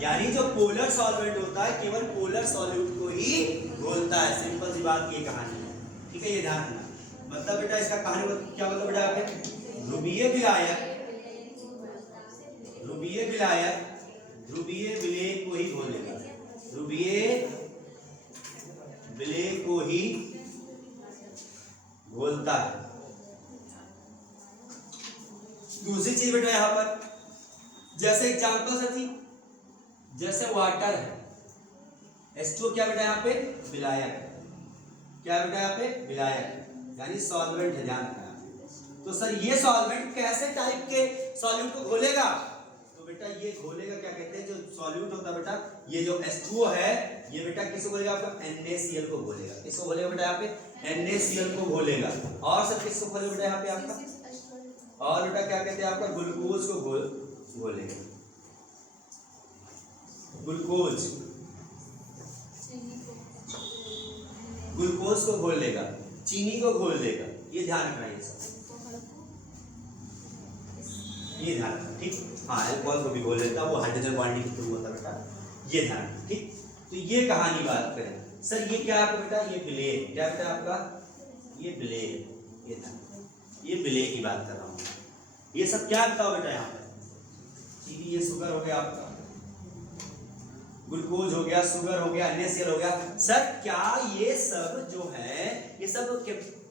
यानी जो पोलर सॉल्वेंट होता है केवल पोलर सॉल्यूट को ही घोलता है, सिंपल सी बात ये कहानी है, ठीक है। ये ध्यान रखना, मतलब बेटा इसका कहानी क्या मतलब बेटा आपने ध्रुवीय विलेय को ही घोलेगा, ध्रुवीय विलेय को ही घोलता है। दूसरी चीज बेटा यहां पर जैसे एग्जांपल सर जी, जैसे वाटर है H2O क्या बेटा यहाँ पे विलायक, क्या बेटा यहाँ पे विलायक यानी सॉल्वेंट है, ध्यान रखना। तो सर ये सॉल्वेंट कैसे टाइप के सॉल्यूट को घोलेगा, तो बेटा ये घोलेगा क्या कहते हैं, जो सॉल्यूट होता है बेटा ये जो H2O है ये बेटा किसको घोलेगा आपका NaCl को घोलेगा, किसको घोलेगा बेटा यहाँ पे NaCl को घोलेगा, और सर किसको घोलेगा बेटा यहाँ पे आपका, और बेटा क्या कहते हैं आपका ग्लूकोज को घोलेगा, ग्लूकोज को घोल लेगा, चीनी को घोल लेगा, ये ध्यान रखना, ये सब ये ध्यान रखना, ठीक। हाँ अल्कोहल को भी घोल लेता, वो हाइड्रोजन बॉन्डिंग के थ्रू होता बेटा, ये ध्यान रखना, ठीक। तो ये कहानी बात करें सर, ये क्या आपका बेटा ये विलेय, क्या बेटा आपका ये विलेय, ये विलेय की बात कर रहा हूँ। ये सब क्या बताओ बेटा यहाँ पे, चीनी ये शुगर हो गया आपका, ग्लूकोज हो गया, शुगर हो गया, NaCl हो गया। सर क्या ये सब जो है ये सब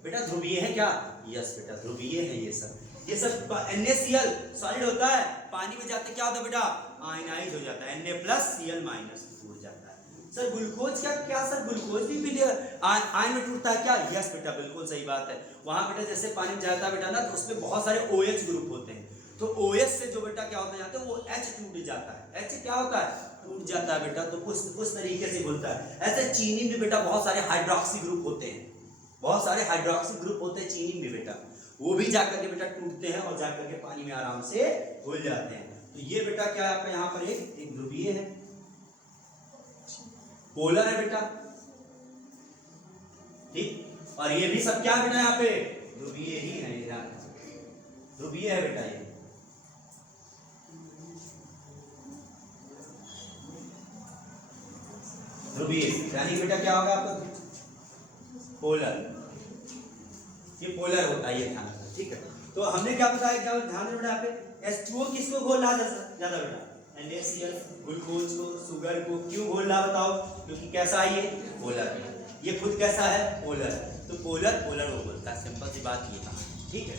बेटा ध्रुवीय है क्या, यस बेटा ध्रुवीय है ये सब NaCl सॉलिड होता है, पानी में जाते क्या होता है बेटा आयनाइज हो जाता है, Na+Cl- टूट जाता है। सर ग्लूकोज क्या सर ग्लूकोज भी आयन में टूटता है क्या, यस बेटा बिल्कुल सही बात है। वहां बेटा जैसे पानी में जाता है बेटा ना, तो उसमें बहुत सारे OH ग्रुप होते हैं, तो OH से जो बेटा क्या होता है वो H टूट जाता है, H क्या होता है टूट जाता है बेटा, तो उस तरीके से बोलता है। ऐसे चीनी में बेटा बहुत सारे हाइड्रोक्सी ग्रुप होते हैं, बहुत सारे हाइड्रोक्सी ग्रुप होते हैं चीनी में बेटा, वो भी जाकर के बेटा टूटते हैं और जाकर के पानी में आराम से घुल जाते हैं। तो ये बेटा क्या है आपका यहाँ पर एक ध्रुवीय है, पोलर है बेटा, ठीक। और ये भी सब क्या है बेटा यहाँ पे ध्रुवीय ही है, ध्रुवीय है बेटा ये। ध्रुवीय यानी बेटा क्या होगा आपका पोलर, ये पोलर होता है, ये ध्यान रखना, ठीक है। तो हमने क्या बताया, क्या ध्यान रखना यहाँ पे H2O किसको घोल रहा है ज्यादा बेटा, NaCl, ग्लूकोज को, शुगर को। क्यों घोल रहा बताओ, क्योंकि कैसा है ये पोलर है, ये खुद कैसा है पोलर, तो पोलर पोलर को बोलता है, सिंपल सी बात ये कहा, ठीक है।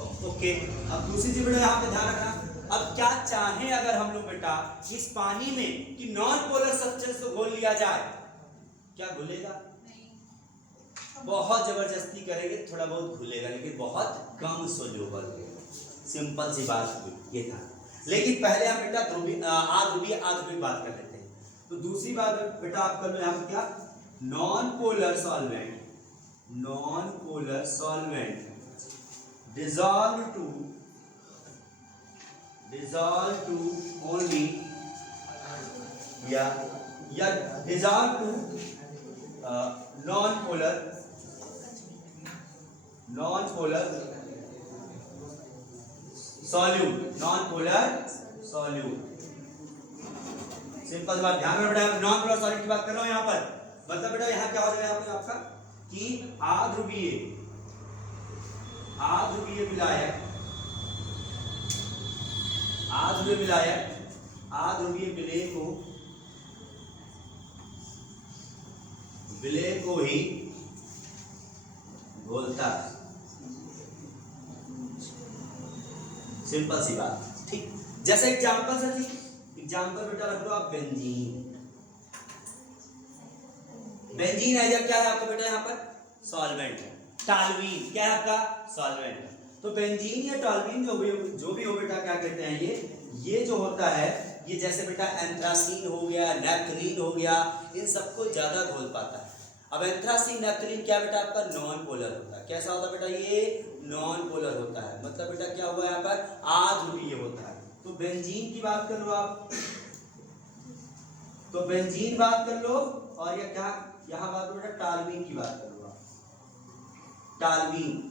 ओके, अब दूसरी चीज बेटा यहाँ पे ध्यान रखना, अब क्या चाहे अगर हम लोग बेटा इस पानी में कि नॉन पोलर सब्सटेंस को घोल लिया जाए, क्या घुलेगा, बहुत जबरदस्ती करेंगे थोड़ा बहुत घुलेगा, लेकिन बहुत कम सोल्यूबल है, सिंपल सी बात ये था। लेकिन पहले हम बेटा आध्रुवीय बात कर लेते हैं। तो दूसरी बात बेटा आप कर लो यहाँ पर क्या, non polar solvent dissolve to only या dissolve to non-polar solute, simple बात ध्यान में बेटा, नॉन पोलर सॉलिड की बात कर रहा हूं यहाँ पर, मतलब बेटा यहाँ क्या हो जाएगा यहाँ पे आपका कि आध्रुवीय विलय को ही घोलता है, सिंपल सी बात, ठीक। जैसे एग्जांपल से ठीक, एग्जांपल बेटा रख लो आप बेंजीन है जब क्या है आपका बेटा यहाँ पर सॉल्वेंट है, टॉल्यूइन क्या है आपका सॉल्वेंट है। तो बेंजीन या टॉल्यूइन जो भी हो बेटा क्या कहते हैं ये जो होता है, ये जैसे बेटा एंथ्रासीन हो गया, नैप्थलीन हो गया, इन सबको ज्यादा घोल पाता है। अब एंथ्रासीन नैप्थलीन क्या बेटा आपका नॉन पोलर होता है, कैसा होता है बेटा ये नॉन पोलर होता है, मतलब बेटा क्या हुआ यहाँ पर आध्रुवीय होता है। तो बेंजीन की बात कर लो आप, तो बेंजीन बात कर लो, और ये क्या यहाँ बात बेटा टॉल्यूइन की बात कर लो आप, टॉल्यूइन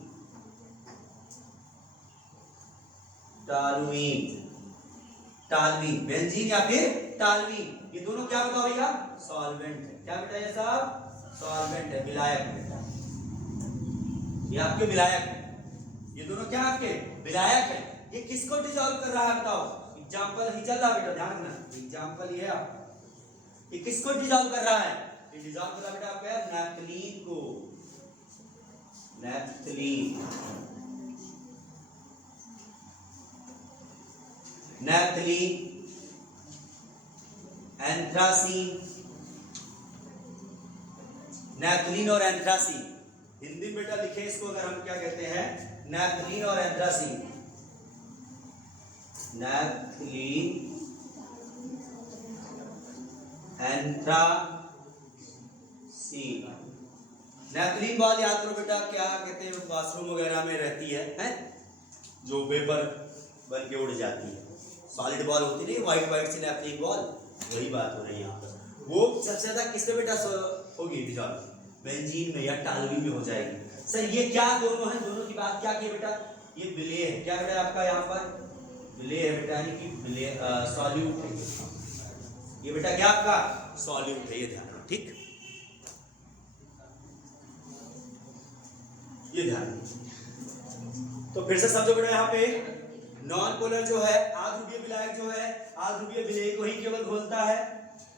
बेंजीन या फिर टॉल्यूइन, ये दोनों क्या बताओ भैया सॉल्वेंट है, क्या बेटा ये सब सॉल्वेंट है, विलायक बेटा, ये आपके विलायक है, ये दोनों क्या आपके विलायक है। ये किसको डिसॉल्व कर रहा है बताओ, एग्जांपल ही चल रहा बेटा, ध्यान रखना, एग्जांपल ये है आपका, ये किसको डिसॉल्व कर रहा है, ये डिसॉल्व कर रहा बेटा आपका नैप्थलीन को, नैप्थलीन, एंथ्रासीन, नैप्थलीन और एंथ्रासीन, हिंदी में बेटा लिखे इसको अगर हम क्या कहते हैं नैप्थलीन और anthracene, naphthalene anthracene. Naphthalene ball याद करो बेटा क्या कहते हैं, बाथरूम वगैरह में रहती है जो पेपर बन के उड़ जाती है, सॉलिड बॉल होती नहीं व्हाइट सी नैप्थलीन बॉल, वही बात हो रही है यहाँ पर। वो सबसे ज्यादा किसमें बेटा होगी डिसॉल्व, बेंजीन में या टॉल्यूइन में हो जाएगी। सर ये क्या दोनों हैं, दोनों की बात क्या की बेटा, ये विलेय है, क्या बेटा आपका यहाँ पर विलेय है बेटा, यानी कि विलेय सॉल्यूट है, ये बेटा क्या आपका सॉल्यूट है, ये ध्यान रखो, ठीक, ये ध्यान। तो फिर से समझो बेटा यहाँ पे नॉन पोलर जो है आध्रुवीय विलायक जो है आध्रुवीय विलेय को ही केवल घोलता है।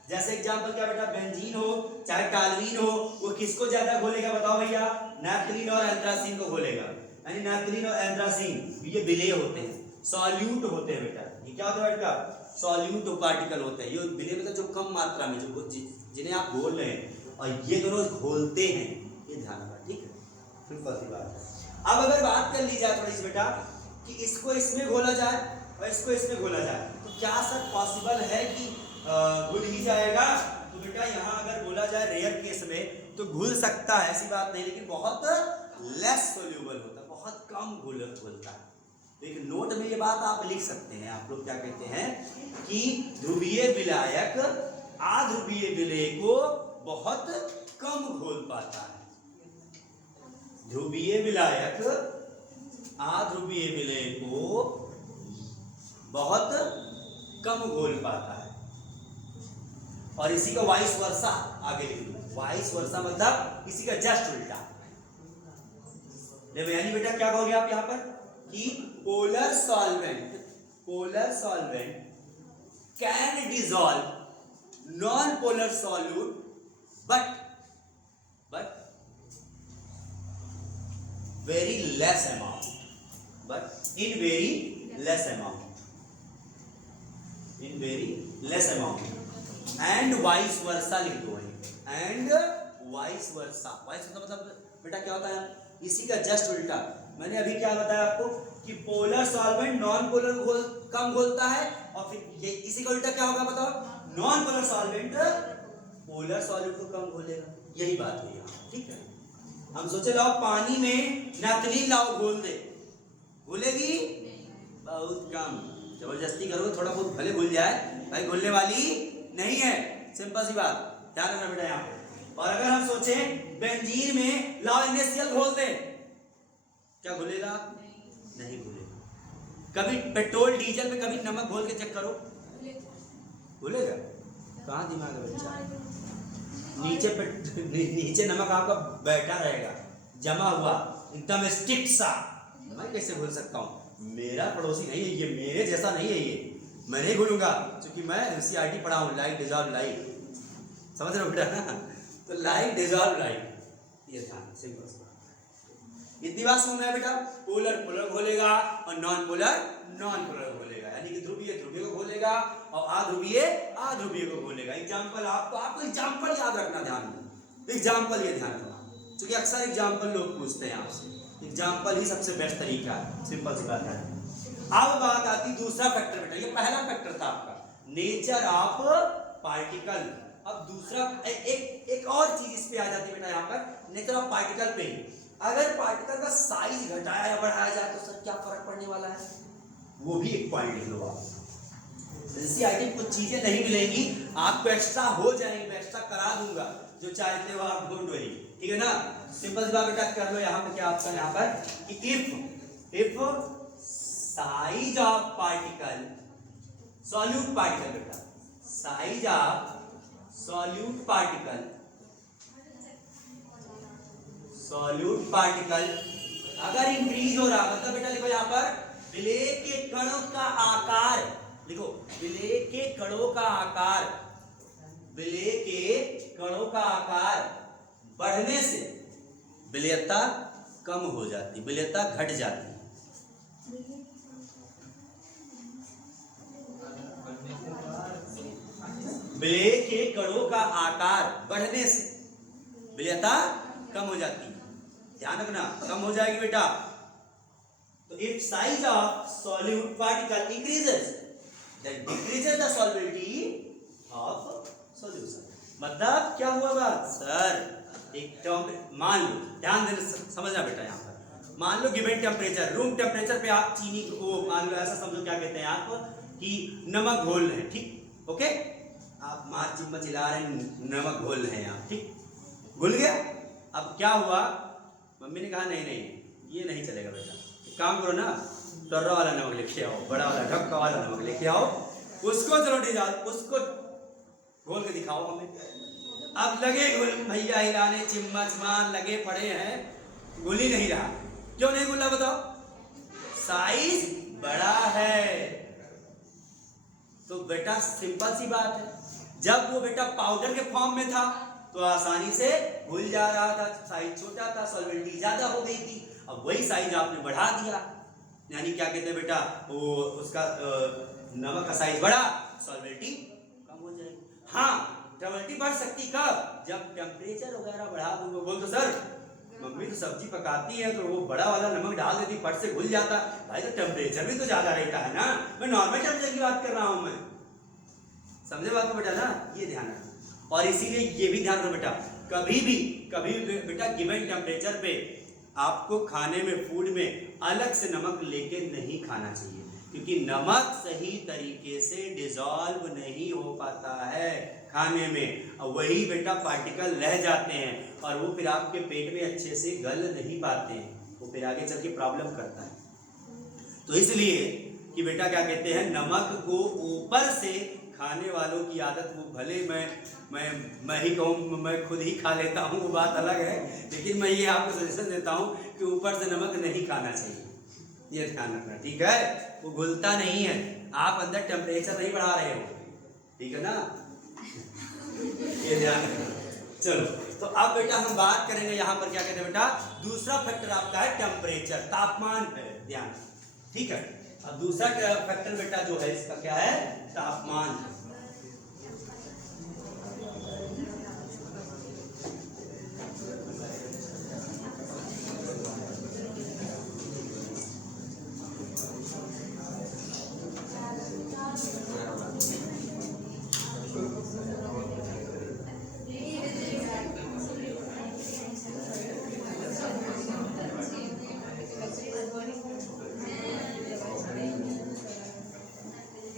जैसे एग्जांपल क्या बेटा बेंजीन हो चाहे टॉल्यूइन हो, वो किसको ज्यादा घोलेगा बताओ भैया, नैप्थलीन और एंथ्रासीन को घोलेगा, यानी नैप्थलीन और एंथ्रासीन ये विलेय होते हैं, सॉल्यूट होते हैं बेटा, ये क्या होता है बेटा सॉल्यूट पार्टिकल होते हैं, ये विलेय मतलब जो कम मात्रा में जो जिन्हें आप घोल रहे हैं, और ये दोनों घोलते हैं, ये ध्यान रखना, ठीक है, सिंपल सी बात है। अब अगर बात कर ली जाए थोड़ी सी बेटा कि इसको इसमें घोला जाए और इसको इसमें घोला जाए, तो क्या सर पॉसिबल है कि घुल ही जाएगा, तो बेटा यहाँ अगर बोला जाए रेयर केस में तो घुल सकता है, ऐसी बात नहीं, लेकिन बहुत लेस सोल्यूबल होता है, बहुत कम घुलता है। तो एक नोट में ये बात आप लिख सकते हैं, आप लोग क्या कहते हैं कि ध्रुवीय विलायक अध्रुवीय विलय को बहुत कम घोल पाता है। ध्रुवीय विलायक अध्रुवीय विलय को बहुत कम घोल पाता है। और इसी का वाइस वर्सा आगे लिख दो। वाइस वर्सा मतलब इसी का जस्ट उल्टा। यानी बेटा क्या कहोगे आप यहां पर कि polar solvent can dissolve non polar solute but very less amount, but in very less amount and vice versa लिख दो। एंड वाइस वर्सा मतलब बेटा क्या होता है, इसी का जस्ट उल्टा। मैंने अभी क्या बताया आपको कि पोलर सॉल्वेंट नॉन पोलर कम घोलता है, और फिर ये इसी का उल्टा क्या होगा बताओ, non polar solvent polar solute को कम घोलेगा। यही बात हुई यहाँ, ठीक है। हम सोचे लाओ पानी में नकली लाओ घोल दे, घुलेगी बहुत कम, जबरदस्ती करोगे थोड़ा बहुत भले घुल जाए, भाई घुलने वाली नहीं है, सिंपल सी बात, ध्यान रखना बेटा यहाँ पे। और अगर हम सोचें बेंजीन में लाओ NaCl घोल दे, क्या घुलेगा? नहीं घुलेगा। कभी पेट्रोल डीजल में कभी नमक घोल के चेक करो, घुलेगा? कहाँ दिमाग है बच्चा, नीचे नमक आपका बैठा रहेगा, जमा हुआ एकदम स्टिक सा। मैं कैसे घुल सकता हूँ, मेरा पड़ोसी नहीं है ये, मेरे जैसा नहीं है ये, मैं नहीं घुलूंगा, क्योंकि मैं NCERT पढ़ा हूँ, लाइट डिजॉल्व लाइट, समझ रहे हो बेटा ना? तो लाइट डिजॉल्व लाइट, ये ध्यान, सिंपल सी बात। इतनी बात समझ में है बेटा? पोलर पोलर घोलेगा और नॉन पोलर नॉन पोलर घोलेगा, यानी कि ध्रुवीय ध्रुवीय को घोलेगा और अध्रुवीय अध्रुवीय को घोलेगा। एग्जाम्पल आपको एग्जाम्पल याद रखना, ध्यान में एग्जाम्पल ये ध्यान रखना, क्योंकि अक्सर एग्जाम्पल लोग पूछते हैं आपसे, एग्जाम्पल ही सबसे बेस्ट तरीका है, सिंपल सी बात है। अब बात आती दूसरा फैक्टर बेटा, ये पहला फैक्टर था आपका नेचर ऑफ पार्टिकल। अब दूसरा एक और चीज इस पे आ जाती है बेटा यहाँ पर, नेचर ऑफ पार्टिकल पे। अगर पार्टिकल का साइज घटाया या बढ़ाया जाए तो सर क्या फर्क पड़ने वाला है, वो भी एक पॉइंट लिख लो आप। NCERT कुछ चीजें नहीं मिलेंगी आपको, एक्स्ट्रा हो जाएंगे, मैं एक्स्ट्रा करा दूंगा, जो चाहते हो आप, डोंट वरी, ठीक है ना? सिंपल सी बात बेटा कर लो यहाँ पर, क्या आपका यहाँ पर कि if size of particle, solute particle बेटा, साइज ऑफ सॉल्यूट पार्टिकल अगर इंक्रीज हो रहा, मतलब बेटा लिखो यहाँ पर विलेय के कणों का आकार, लिखो विलेय के कणों का आकार, विलेय के कणों का आकार बढ़ने से विलेयता कम हो जाती, विलेयता घट जाती। विलेय के कणों का आकार बढ़ने से विलेयता कम हो जाती है, ध्यान रखना, कम हो जाएगी बेटा। तो if size of solute particle increases then decreases the solubility of solution. मतलब क्या हुआ बात सर, एक टर्म मान लो, ध्यान देना समझना बेटा यहाँ पर, मान लो गिवन टेम्परेचर, रूम टेम्परेचर पे आप चीनी को मान लो ऐसा समझो, क्या कहते हैं आप कि नमक घोल रहे हैं, ठीक, ओके, आप मार चिम्मच हिला रहे हैं, नमक घोल रहे हैं आप, ठीक, घुल गया। अब क्या हुआ, मम्मी ने कहा नहीं नहीं ये नहीं चलेगा बेटा, एक काम करो ना, टर्रा वाला नमक लेके आओ, बड़ा वाला ढक्का वाला नमक लेके आओ, उसको चलो डिजाल, उसको घोल के दिखाओ हमें। अब लगे घुल भैया हिलाने, चिम्मच मार लगे पड़े हैं, घुल ही नहीं रहा। क्यों नहीं घुला बताओ, साइज बड़ा है। तो बेटा सिंपल सी बात है, जब वो बेटा पाउडर के फॉर्म में था तो आसानी से घुल जा रहा था, साइज छोटा था, सॉल्वेंटी ज्यादा हो गई थी। अब वही साइज आपने बढ़ा दिया, यानी क्या कहते हैं बेटा, वो उसका नमक का साइज बढ़ा, सॉल्वेंटी कम हो जाएगी। हाँ, सॉल्वेंटी बढ़ सकती कब, जब टेम्परेचर वगैरह बढ़ा दूंगा। बोल तो सर मम्मी तो सब्जी पकाती है तो वो बड़ा वाला नमक डाल देती, फट से घुल जाता। भाई तो टेम्परेचर भी तो ज्यादा रहता है ना, मैं नॉर्मल टेम्परेचर की बात कर रहा हूं, मैं समझे बात को बेटा ना, ये ध्यान रखना। और इसीलिए ये भी ध्यान रखो बेटा, कभी भी बेटा गिवन टेम्परेचर पे आपको खाने में, फूड में अलग से नमक लेके नहीं खाना चाहिए, क्योंकि नमक सही तरीके से डिसॉल्व नहीं हो पाता है खाने में, और वही बेटा पार्टिकल रह जाते हैं और वो फिर आपके पेट में अच्छे से गल नहीं पाते हैं, वो फिर आगे चल के प्रॉब्लम करता है। तो इसलिए कि बेटा क्या कहते हैं, नमक को ऊपर से खाने वालों की आदत, वो भले मैं ही कहूँ, मैं खुद ही खा लेता हूँ, वो बात अलग है, लेकिन मैं ये आपको सजेशन देता हूँ कि ऊपर से नमक नहीं खाना चाहिए, ये ध्यान रखना, ठीक है। वो घुलता नहीं है, आप अंदर टेम्परेचर नहीं बढ़ा रहे हो, ठीक है ना, ये ध्यान रखना। चलो, तो अब बेटा हम बात करेंगे यहाँ पर क्या कहते हैं बेटा, दूसरा फैक्टर आपका है टेम्परेचर, तापमान है, ध्यान, ठीक है। अब दूसरा फैक्टर बेटा जो है इसका क्या है, तापमान।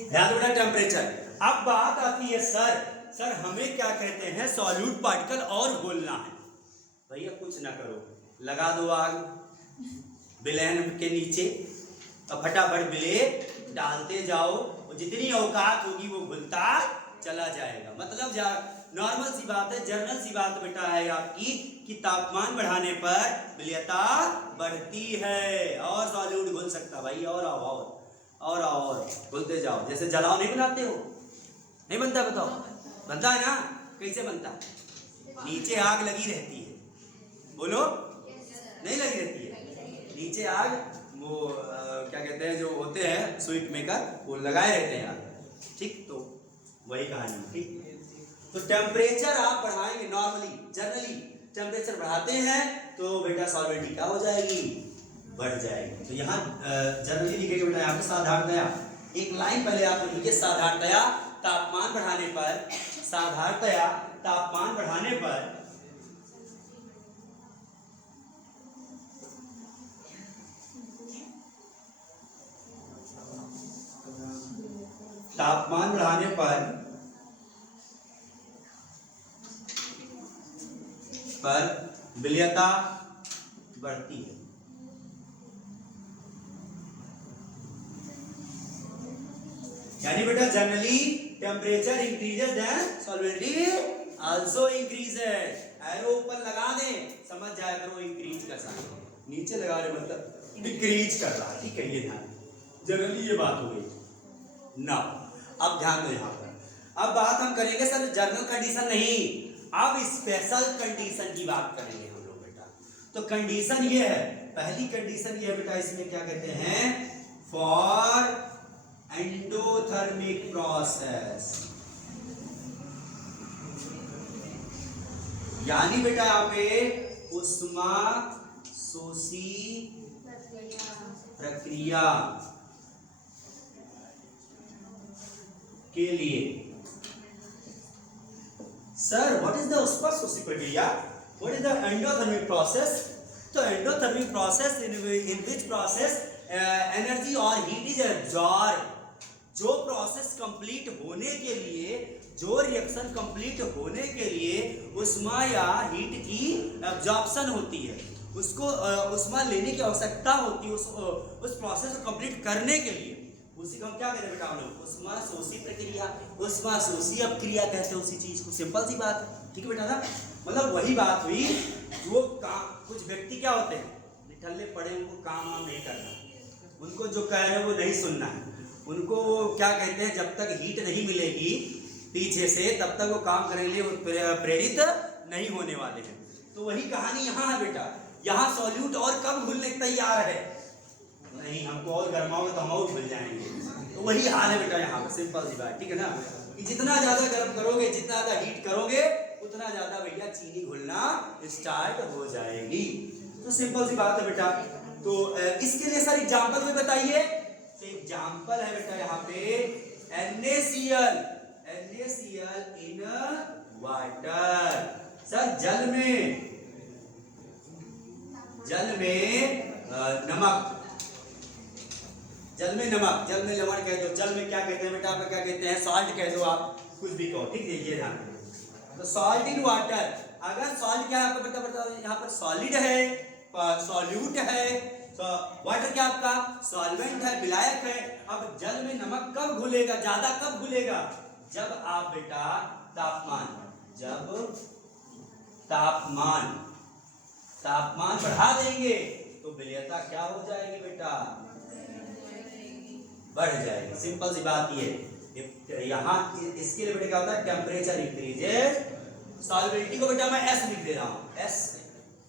ध्यान बेटा टेम्परेचर। अब बात आती है सर हमें क्या कहते हैं, सॉल्यूट पार्टिकल और घोलना है। भैया कुछ ना करो, लगा दो आग बिलेन के नीचे और फटाफट बिलेट डालते जाओ, और जितनी औकात होगी वो घुलता चला जाएगा। मतलब नॉर्मल सी बात है, जनरल सी बात बेटा है आपकी कि तापमान बढ़ाने पर विलेयता बढ़ती है और सॉल्यूट घुल सकता भाई, और बोलते जाओ। जैसे जलाओ नहीं बनाते हो, नहीं बनता, बताओ बनता है ना, कैसे बनता है, नीचे आग लगी रहती है, बोलो नहीं लगी रहती है, नीचे आग वो क्या कहते हैं जो होते हैं स्वीट मेकर, वो लगाए रहते हैं आग, ठीक। तो वही कहानी, ठीक। तो टेम्परेचर आप बढ़ाएंगे, नॉर्मली जनरली टेम्परेचर बढ़ाते हैं तो बेटा सॉल्वेंटी क्या हो जाएगी, बढ़ जाएगी। तो यहाँ जनरली लिखेंगे बेटा यहाँ पे साधारणतया, एक लाइन पहले आप लिखिए, साधारणतया तापमान बढ़ाने पर, साधारणतया तापमान बढ़ाने पर तापमान बढ़ाने पर विलेयता बढ़ती है। यानी बेटा generally temperature increases then solvency also increases. Arrow ऊपर लगा दे, समझ जाया करो इंक्रीज कर रहा है, नीचे लगा रहे मतलब डिक्रीज कर रहा है, ठीक है, ये ध्यान, जनरली ये बात हो गई ना। अब ध्यान दो यहाँ पर, अब बात हम करेंगे सर जनरल कंडीशन नहीं, अब स्पेशल कंडीशन की बात करेंगे हम लोग बेटा। तो कंडीशन ये है, पहली कंडीशन ये है बेटा, इसमें क्या कहते हैं, फॉर एंडोथर्मिक प्रोसेस, यानी बेटा यहाँ पे उष्मा शोषी प्रक्रिया के लिए। सर व्हाट इज द उष्मा शोषी प्रक्रिया, what is the endothermic process? तो endothermic process in which process energy और हीट इज एब्जॉर्ब। जो प्रोसेस कंप्लीट होने के लिए, जो रिएक्शन कंप्लीट होने के लिए उष्मा या हीट की एब्जॉर्प्शन होती है, उसको उष्मा लेने की आवश्यकता होती है उस प्रोसेस को कंप्लीट करने के लिए, उसी को हम क्या कहते हैं बेटा, हम लोग उष्मा शोषी प्रक्रिया, उष्मा शोषी अपक्रिया कहते हैं उसी चीज को। सिंपल सी बात है, ठीक है बेटा ना। मतलब वही बात हुई, वो काम, कुछ व्यक्ति क्या होते हैं निठल्ले पड़े, उनको काम वाम नहीं करना, उनको जो कह रहे हैं वो नहीं सुनना है, उनको क्या कहते हैं, जब तक हीट नहीं मिलेगी पीछे से तब तक वो काम करने के लिए प्रेरित नहीं होने वाले हैं। तो वही कहानी यहाँ है बेटा, यहाँ सॉल्यूट और कब घुलने तैयार है, नहीं हमको और गर्माओगे तो हम और घुल जाएंगे। तो वही हाल है बेटा यहाँ पर, सिंपल सी बात, ठीक है ना, कि जितना ज्यादा गर्म करोगे, जितना ज्यादा हीट करोगे, उतना ज्यादा भैया चीनी घुलना स्टार्ट हो जाएगी। तो सिंपल सी बात है बेटा। तो इसके लिए सर एग्जाम्पल भी बताइए। एग्जाम्पल है बेटा यहाँ पे NaCl इन वाटर। सर जल में नमक, जल में नमक, जल में लवण कह दो, जल में क्या कहते हैं बेटा, आप क्या कहते हैं, सॉल्ट कह दो, आप कुछ भी कहो, ठीक है, ये ध्यान रखो। तो सॉल्ट इन वाटर, अगर सॉल्ट क्या है आपको पता यहाँ पर सॉलिड है, सॉल्यूट है, तो वाटर क्या आपका सॉल्वेंट है, विलायक है। अब जल में नमक कब घुलेगा, ज्यादा कब घुलेगा, जब आप बेटा तापमान, जब तापमान बढ़ा देंगे तो विलयता क्या हो जाएगी बेटा, बढ़ जाएगी। सिंपल सी बात ये यहाँ इसके लिए बेटा क्या होता है, टेम्परेचर इंक्रीजेज, सॉल्वेबिलिटी को बेटा मैं एस लिख दे रहा हूँ, एस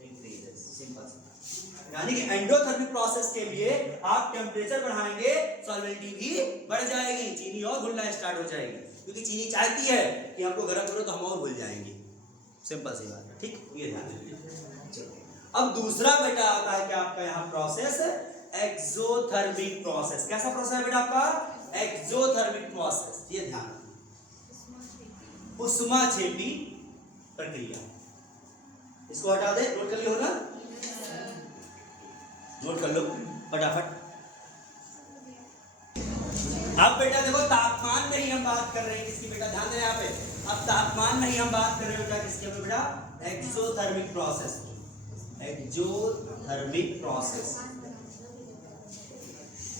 इंक्रीजेज, सिंपल सी। यानी कि एंडोथर्मिक प्रोसेस के लिए आप टेम्परेचर बढ़ाएंगे, सॉल्वेबिलिटी भी बढ़ जाएगी, चीनी और घुलना स्टार्ट हो जाएगी, क्योंकि चीनी चाहती है कि हमको गर्म करो तो हम और घुल जाएंगे, सिंपल सी बात है, ठीक, ये ध्यान रखिए। अब दूसरा बेटा आता है क्या आपका यहाँ प्रोसेस, एक्सोथर्मिक प्रोसेस। कैसा प्रोसेस है बेटा आपका, एक्सोथर्मिक प्रोसेस, ये ध्यान, उष्माक्षेपी प्रक्रिया। इसको हटा दे, नोट कर लियो ना, नोट कर लो फटाफट। अब बेटा देखो तापमान में ही हम बात कर रहे हैं किसकी बेटा, ध्यान देना यहाँ पे, अब तापमान में ही हम बात कर रहे हैं बेटा किसकी बेटा, एक्सोथर्मिक प्रोसेस, एक्सोथर्मिक प्रोसेस,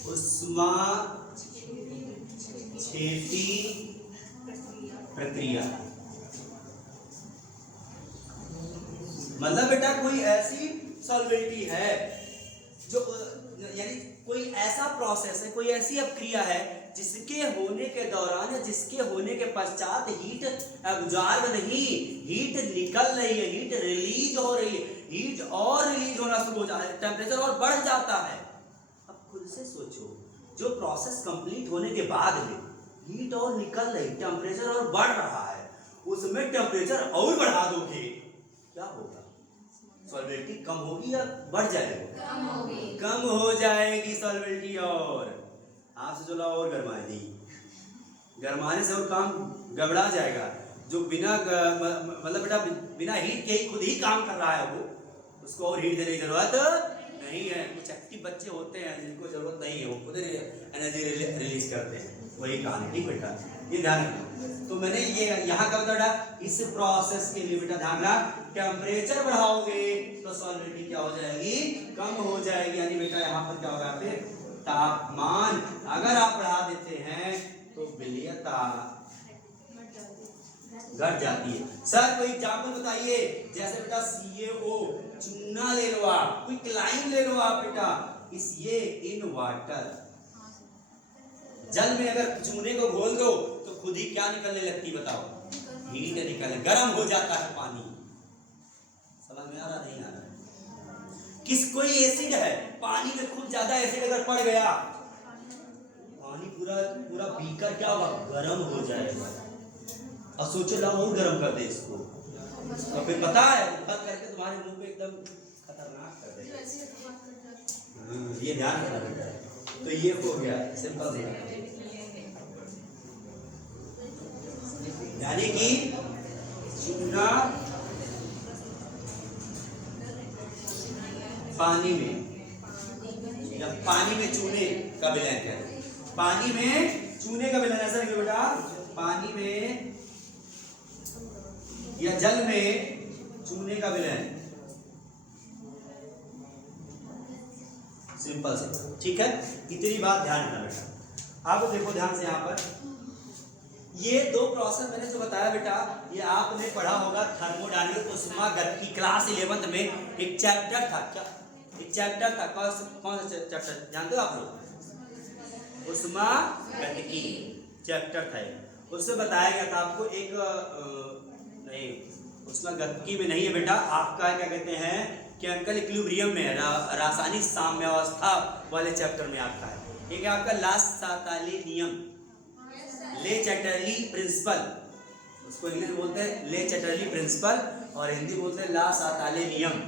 उष्माक्षेपी प्रक्रिया। मतलब बेटा कोई ऐसी सॉल्वेबिलिटी है जो, यानी कोई ऐसा प्रोसेस है, कोई ऐसी अपक्रिया है जिसके होने के दौरान या जिसके होने के पश्चात हीट एब्जॉर्ब नहीं, हीट निकल रही है, हीट रिलीज हो रही है, हीट और रिलीज होना शुरू हो जाता है, टेम्परेचर और बढ़ जाता है। अब खुद से सोचो, जो प्रोसेस कंप्लीट होने के बाद में हीट और निकल रही, टेम्परेचर और बढ़ रहा है, उसमें टेम्परेचर और बढ़ा दोगे, क्या होगा, सॉल्वेबिलिटी कम होगी या बढ़ जाएगी, कम होगी, कम हो जाएगी सॉल्वेबिलिटी, और आपसे जो और गरमाएगी, गरमाने से और काम गड़बड़ा जाएगा। जो बिना मतलब बेटा बिना हीट के ही खुद ही काम कर रहा है वो, उसको और हीट देने की जरूरत नहीं है। कुछ एक्टिव बच्चे होते हैं जिनको जरूरत नहीं है, वो खुद एनर्जी रिलीज करते हैं, वही कहानी, ठीक बेटा, ये ध्यान रखना। तो मैंने ये यहाँ का बता, इस प्रोसेस के लिए बेटा ध्यान रखना, टेम्परेचर बढ़ाओगे तो सॉल्वेबिलिटी क्या हो जाएगी, कम हो जाएगी। यानी बेटा यहाँ पर क्या होगा, फिर तापमान अगर आप बढ़ा देते हैं तो विलयता घट जाती है। सर कोई एग्जाम्पल बताइए, जैसे बेटा CaO, चूना ले लो आप, कोई क्लाइन ले लो आप बेटा, इस ये इन वाटर, जल में अगर चूने को घोल दो तो खुद ही क्या निकलने लगती बताओ, हीट निकलने, गर्म हो जाता है पानी। समझ में आ रहा नहीं आ रहा, कोई एसिड है, पानी में खूब ज्यादा एसिड अगर पड़ गया, पानी पूरा पूरा बीकर क्या होगा, गर्म हो जाएगा। और सोचो लाओ और गर्म कर दे इसको, तो फिर पता है बंद करके तुम्हारे मुंह पे एकदम खतरनाक कर देगा। ये ध्यान रखना बेटा, तो ये हो गया सिंपल है। यानी कि चूना पानी में, या पानी में चूने का विलयन है, पानी में चूने का विलयन, ऐसा लिखो बेटा, पानी में या जल में चूने का विलयन, सिंपल से, ठीक है। इतनी बात ध्यान रखना बेटा। आप देखो ध्यान से यहाँ पर, ये दो प्रोसेस मैंने जो बताया बेटा, ये आपने पढ़ा होगा थर्मोडायनामिक ऊष्मागतिकी, क्लास 11th में एक चैप्टर था, क्या एक चैप्टर था, कौन सा चैप्टर जानते हो आप लोग, ऊष्मागतिकी चैप्टर था, उससे बताया गया था आपको एक नहीं, ऊष्मागतिकी में नहीं है बेटा, आपका क्या कहते हैं केमिकल इक्विलिब्रियम में, रासायनिक साम्यावस्था वाले चैप्टर में आपका है। एक है आपका ला साताले नियम, ले चैटरली प्रिंसिपल, उसको इंग्लिश में बोलते हैं ले चैटरली प्रिंसिपल और हिंदी बोलते हैं ला साताले नियम,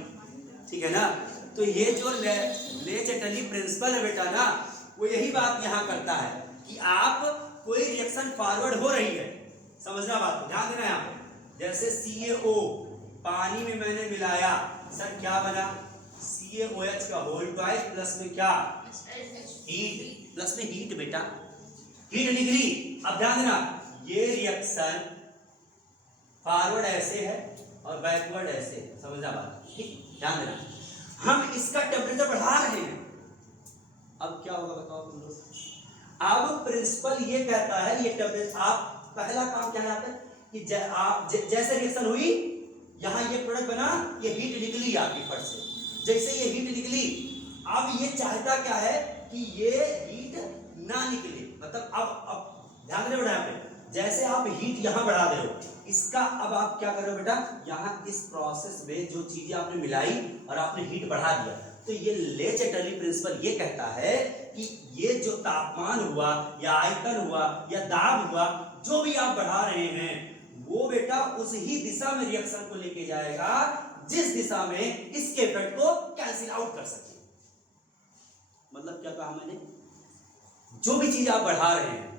ठीक है ना। तो ये जो ले चैटरली प्रिंसिपल है बेटा ना, वो यही बात यहाँ करता है कि आप कोई रिएक्शन फॉरवर्ड हो रही है, समझना बात, ध्यान देना यहाँ पर, जैसे CaO पानी में मैंने मिलाया, सर क्या बना, CaOH का होल ट्वाइस प्लस में क्या, हीट, प्लस में हीट बेटा, हीट निकली। अब ध्यान देना ये रिएक्शन फॉरवर्ड ऐसे है और बैकवर्ड ऐसे है, समझना बात, ठीक, ध्यान देना। हम इसका टेम्परेचर बढ़ा रहे हैं, अब क्या होगा बताओ तुम लोग। अब प्रिंसिपल ये कहता है ये टेम्परेचर, आप पहला काम क्या है यहाँ पे कि जैसे रिएक्शन हुई यहाँ ये प्रोडक्ट बना, ये हीट निकली आपकी फट से, जैसे ये हीट निकली अब ये चाहता क्या है कि ये हीट ना निकले, मतलब अब ध्यान देना बेटा पे, जैसे आप हीट यहाँ बढ़ा रहे हो इसका, अब आप क्या कर रहे हो बेटा, यहाँ इस प्रोसेस में जो चीजें आपने मिलाई और आपने हीट बढ़ा दिया, तो ये ले चैटरली प्रिंसिपल ये कहता है कि ये जो तापमान हुआ या आयतन हुआ या दाब हुआ जो भी आप बढ़ा रहे हैं वो बेटा उस ही दिशा में रिएक्शन को लेके जाएगा जिस दिशा में इसके इफेक्ट को कैंसिल आउट कर सके। मतलब क्या कहा मैंने, जो भी चीज आप बढ़ा रहे हैं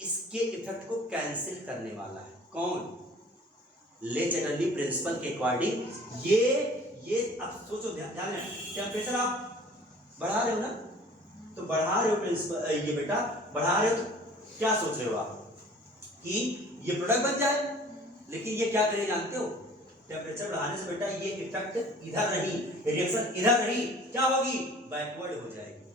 इसके इफेक्ट को कैंसिल करने वाला है कौन, ले चैटरली प्रिंसिपल के अकॉर्डिंग। ये अब सोचो, ध्यान देना, टेम्परेचर आप बढ़ा रहे हो ना, तो बढ़ा रहे हो प्रिंसिपल, ये बेटा बढ़ा रहे हो तो क्या सोच रहे हो आप कि ये प्रोडक्ट बन जाए, लेकिन ये क्या करें जानते हो, टेम्परेचर बढ़ाने से बेटा ये इफेक्ट इधर रही, रिएक्शन इधर रही, क्या होगी, बैकवर्ड हो जाएगी,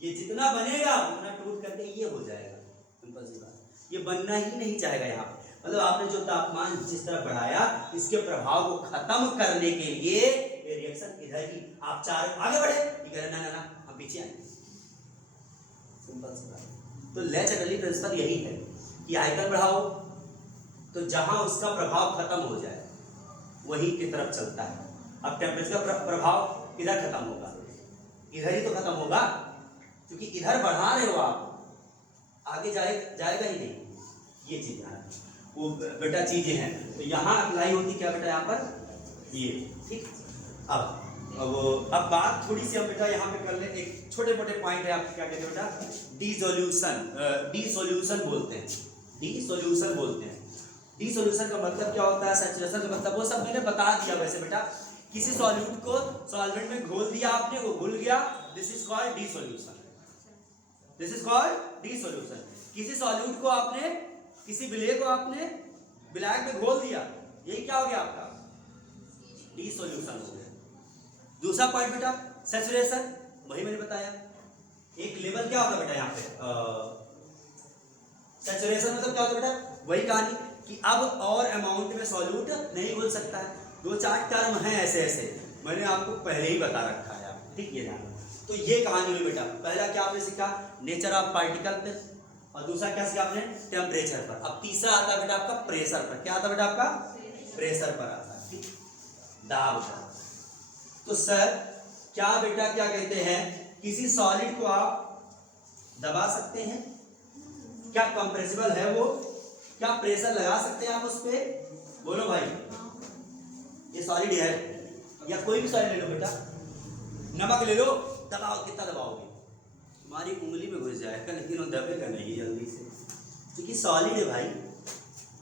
ये जितना बनेगा उतना टूट करके ये हो जाएगा, सिंपल सी बात, ये बनना ही नहीं चाहेगा यहाँ पे। मतलब आपने जो तापमान जिस तरह बढ़ाया इसके प्रभाव को खत्म करने के लिए ये रिएक्शन इधर ही, आप चार आगे बढ़े, ये कह रहे ना ना ना हम पीछे आएंगे, सिंपल सी बात। तो ले चैटरली प्रिंसिपल यही है कि आयतन बढ़ाओ तो जहां उसका प्रभाव खत्म हो जाए वही की तरफ चलता है। अब टेम्परेचर का प्रभाव इधर खत्म होगा, इधर ही तो खत्म होगा, क्योंकि इधर बढ़ा रहे हो आप, आगे जाएगा ही नहीं, ये चीज है वो बेटा, चीजें हैं तो यहाँ अप्लाई होती क्या बेटा, यहाँ पर ये, ठीक। अब बात थोड़ी सी हम बेटा यहाँ पे कर ले, एक छोटे मोटे पॉइंट है, आपके क्या कहते हैं बेटा, डिसोल्यूशन बोलते हैं, डिसोल्यूशन बोलते हैं। डिसोल्यूशन का मतलब क्या होता है, सैचुरेशन का मतलब वो सब मैंने बता दिया वैसे बेटा, किसी सॉल्यूट को सॉल्वेंट में घोल दिया आपने, वो घुल गया, this is called dissolution, this is called dissolution. किसी सॉल्यूट को आपने, किसी विलय को आपने ब्लैक में घोल दिया, यही क्या हो गया आपका, डिसोल्यूशन हो गया। दूसरा पॉइंट बेटा सैचुरेशन, वही मैंने बताया, एक लेवल क्या होता है बेटा यहाँ पे, सैचुरेशन मतलब क्या होता है बेटा, वही कहानी कि अब और अमाउंट में सॉल्यूट नहीं घुल सकता है। दो चार टर्म हैं ऐसे ऐसे, मैंने आपको पहले ही बता रखा है, ठीक है ना। तो ये कहानी हुई बेटा, पहला क्या आपने सीखा, नेचर ऑफ पार्टिकल पे, और दूसरा क्या सीखा आपने, टेम्परेचर पर। अब तीसरा आता है बेटा आपका प्रेशर पर, क्या आता है बेटा आपका, प्रेशर पर आता है, ठीक, दाब पर। तो सर क्या बेटा क्या कहते हैं, किसी सॉलिड को आप दबा सकते हैं, क्या कंप्रेसिबल है वो, क्या प्रेशर लगा सकते हैं आप उस पे, बोलो भाई, ये सॉलिड है या कोई भी सॉलिड ले लो बेटा, नमक ले लो, दबाओ, कितना दबाओगे, तुम्हारी उंगली में घुस जाएगा लेकिन वो दबेगा नहीं जल्दी से, क्योंकि सॉलिड है भाई,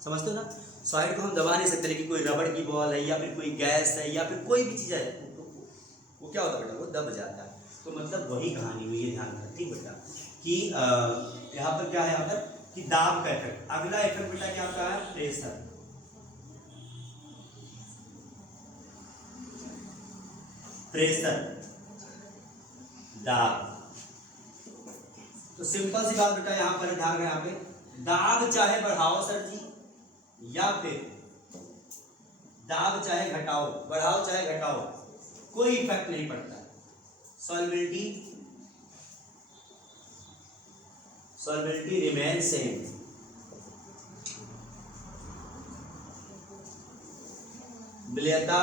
समझते हो ना। सॉलिड को हम दबा नहीं सकते, लेकिन कोई रबड़ की बॉल है या फिर कोई गैस है या फिर कोई भी चीज़ है, वो क्या होता है बेटा, वो दब जाता है। तो मतलब वही कहानी हुई है, ध्यान रखना, ठीक बेटा, कि यहाँ पर क्या है, यहाँ पर कि दाब का इफेक्ट। अगला इफेक्ट बेटा क्या होता है, प्रेशर, प्रेशर, दाब। तो सिंपल सी बात बेटा यहाँ पर ध्यान रखना, यहाँ पे दाब चाहे बढ़ाओ सर जी, या फिर दाब चाहे घटाओ, बढ़ाओ चाहे घटाओ, कोई इफेक्ट नहीं पड़ता। सॉल्वेबिलिटी रिमेन सेम, विलयता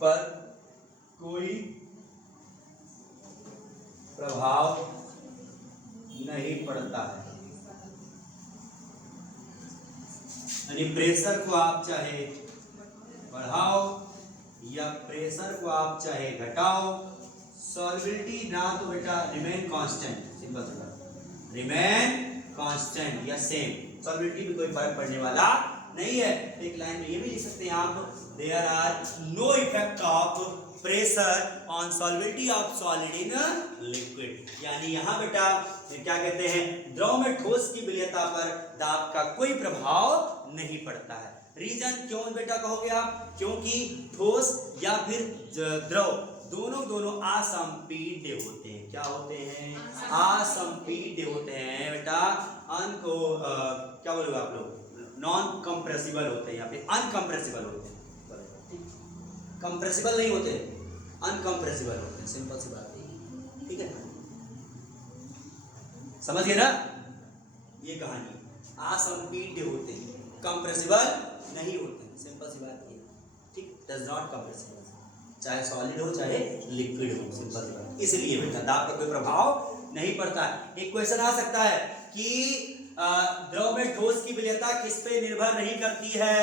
पर कोई प्रभाव नहीं पड़ता है। यानी प्रेशर को आप चाहे बढ़ाओ या प्रेशर को आप चाहे घटाओ, सॉल्वेबिलिटी ना तो बेटा रिमेन कांस्टेंट, सिंपल सा रिमेन कांस्टेंट या सेम, सॉल्युबिलिटी में कोई फर्क पड़ने वाला नहीं है। एक लाइन में ये भी लिख सकते हैं आप, there are no effect of pressure on solubility of solid in liquid, यानी यहाँ बेटा क्या कहते हैं, द्रव में ठोस की विलयता पर दाब का कोई प्रभाव नहीं पड़ता है। रीजन क्यों बेटा कहोगे आप, क्योंकि ठोस या फिर द्रव दोनों असंपीड्य होते हैं। क्या होते हैं, असंपीड्य होते हैं बेटा। को क्या बोलोगे आप लोग, नॉन कंप्रेसिबल होते हैं या फिर अनकंप्रेसिबल होते हैं। कंप्रेसिबल नहीं होते, अनकंप्रेसिबल होते हैं, सिंपल सी बात है, ठीक है, समझ गए ना। ये कहानी, असंपीड्य होते हैं, कंप्रेसिबल नहीं होते, सिंपल सी बात है, ठीक, डज नॉट कंप्रेसिबल, चाहे सॉलिड हो चाहे लिक्विड हो, सिंपल सी बात। इसलिए बेटा दाब का कोई प्रभाव नहीं पड़ता है। एक क्वेश्चन आ सकता है कि द्रव में ठोस की विलयता किस पे निर्भर नहीं करती है।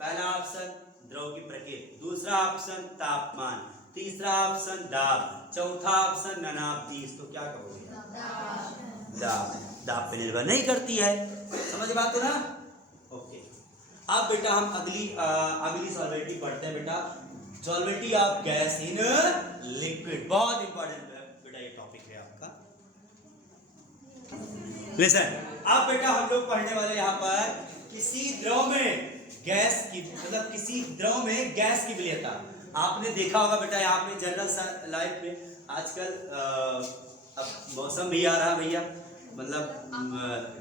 पहला ऑप्शन द्रव की प्रकृति, दूसरा ऑप्शन तापमान, तीसरा ऑप्शन दाब, चौथा ऑप्शन ननाब्दीस। तो क्या कहोगे, दाब पे निर्भर नहीं करती है, समझ बात है ना। ओके, अब बेटा हम अगली सॉल्युबिलिटी पढ़ते हैं बेटा, solubility of gas in liquid. बहुत इंपॉर्टेंट बेटा ये टॉपिक है आपका। लिसन, अब बेटा हम लोग पढ़ने वाले यहाँ पर किसी द्रव में गैस की, मतलब किसी द्रव में गैस की विलयता। आपने देखा होगा बेटा यहाँ पे जनरल लाइफ में आजकल अब मौसम भी आ रहा भैया, मतलब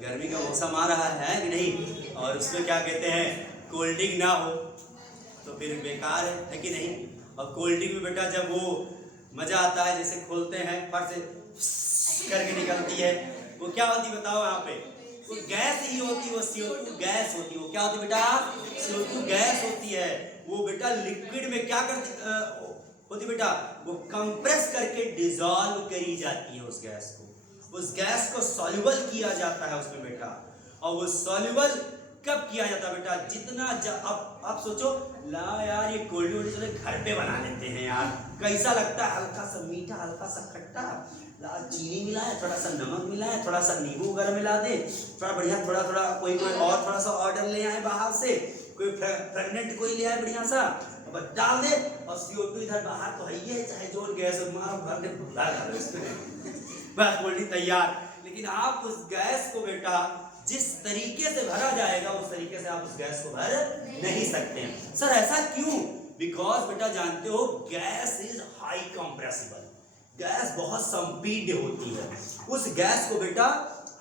गर्मी का मौसम आ रहा है कि नहीं, और उसमें क्या कहते हैं, कोल्ड ड्रिंक ना हो तो फिर बेकार है कि नहीं। और कोल्ड ड्रिंक में बेटा जब वो मजा आता है, जैसे खोलते हैं फट से करके निकलती है, वो क्या होती बताओ यहाँ पे, वो गैस ही होती है, वो CO2 गैस होती है। वो क्या होती है बेटा, CO2 गैस होती है। वो बेटा लिक्विड में क्या करती होती बेटा, वो कंप्रेस करके डिसॉल्व करी जाती है उस गैस को, उस गैस को सॉल्युबल किया जाता है उसमें बेटा। और वो सॉल्युबल कब किया जाता है बेटा, जितना अब आप सोचो, ला यार ये कोल्ड ड्रिंक चले घर पे बना लेते हैं यार, कैसा लगता है, हल्का सा मीठा हल्का सा खट्टा, चीनी मिलाए, थोड़ा सा नमक मिलाए, थोड़ा सा नींबू वगैरह मिला दे, थोड़ा बढ़िया, थोड़ा कोई और थोड़ा सा ऑर्डर ले आए बाहर से, कोई प्रेग्नेंट कोई ले आए बढ़िया सा, बस डाल दे, और CO2 इधर बाहर तो है ही है, चाहे जोर गैस मारो भर दे, बस कोल्ड ड्रिंक तैयार। लेकिन आप उस गैस को बेटा जिस तरीके से भरा जाएगा उस तरीके से आप उस गैस को भर नहीं सकते हैं। सर ऐसा क्यों, बिकॉज बेटा जानते हो gas is high compressible, gas बहुत संपीड्य होती है। उस गैस को बेटा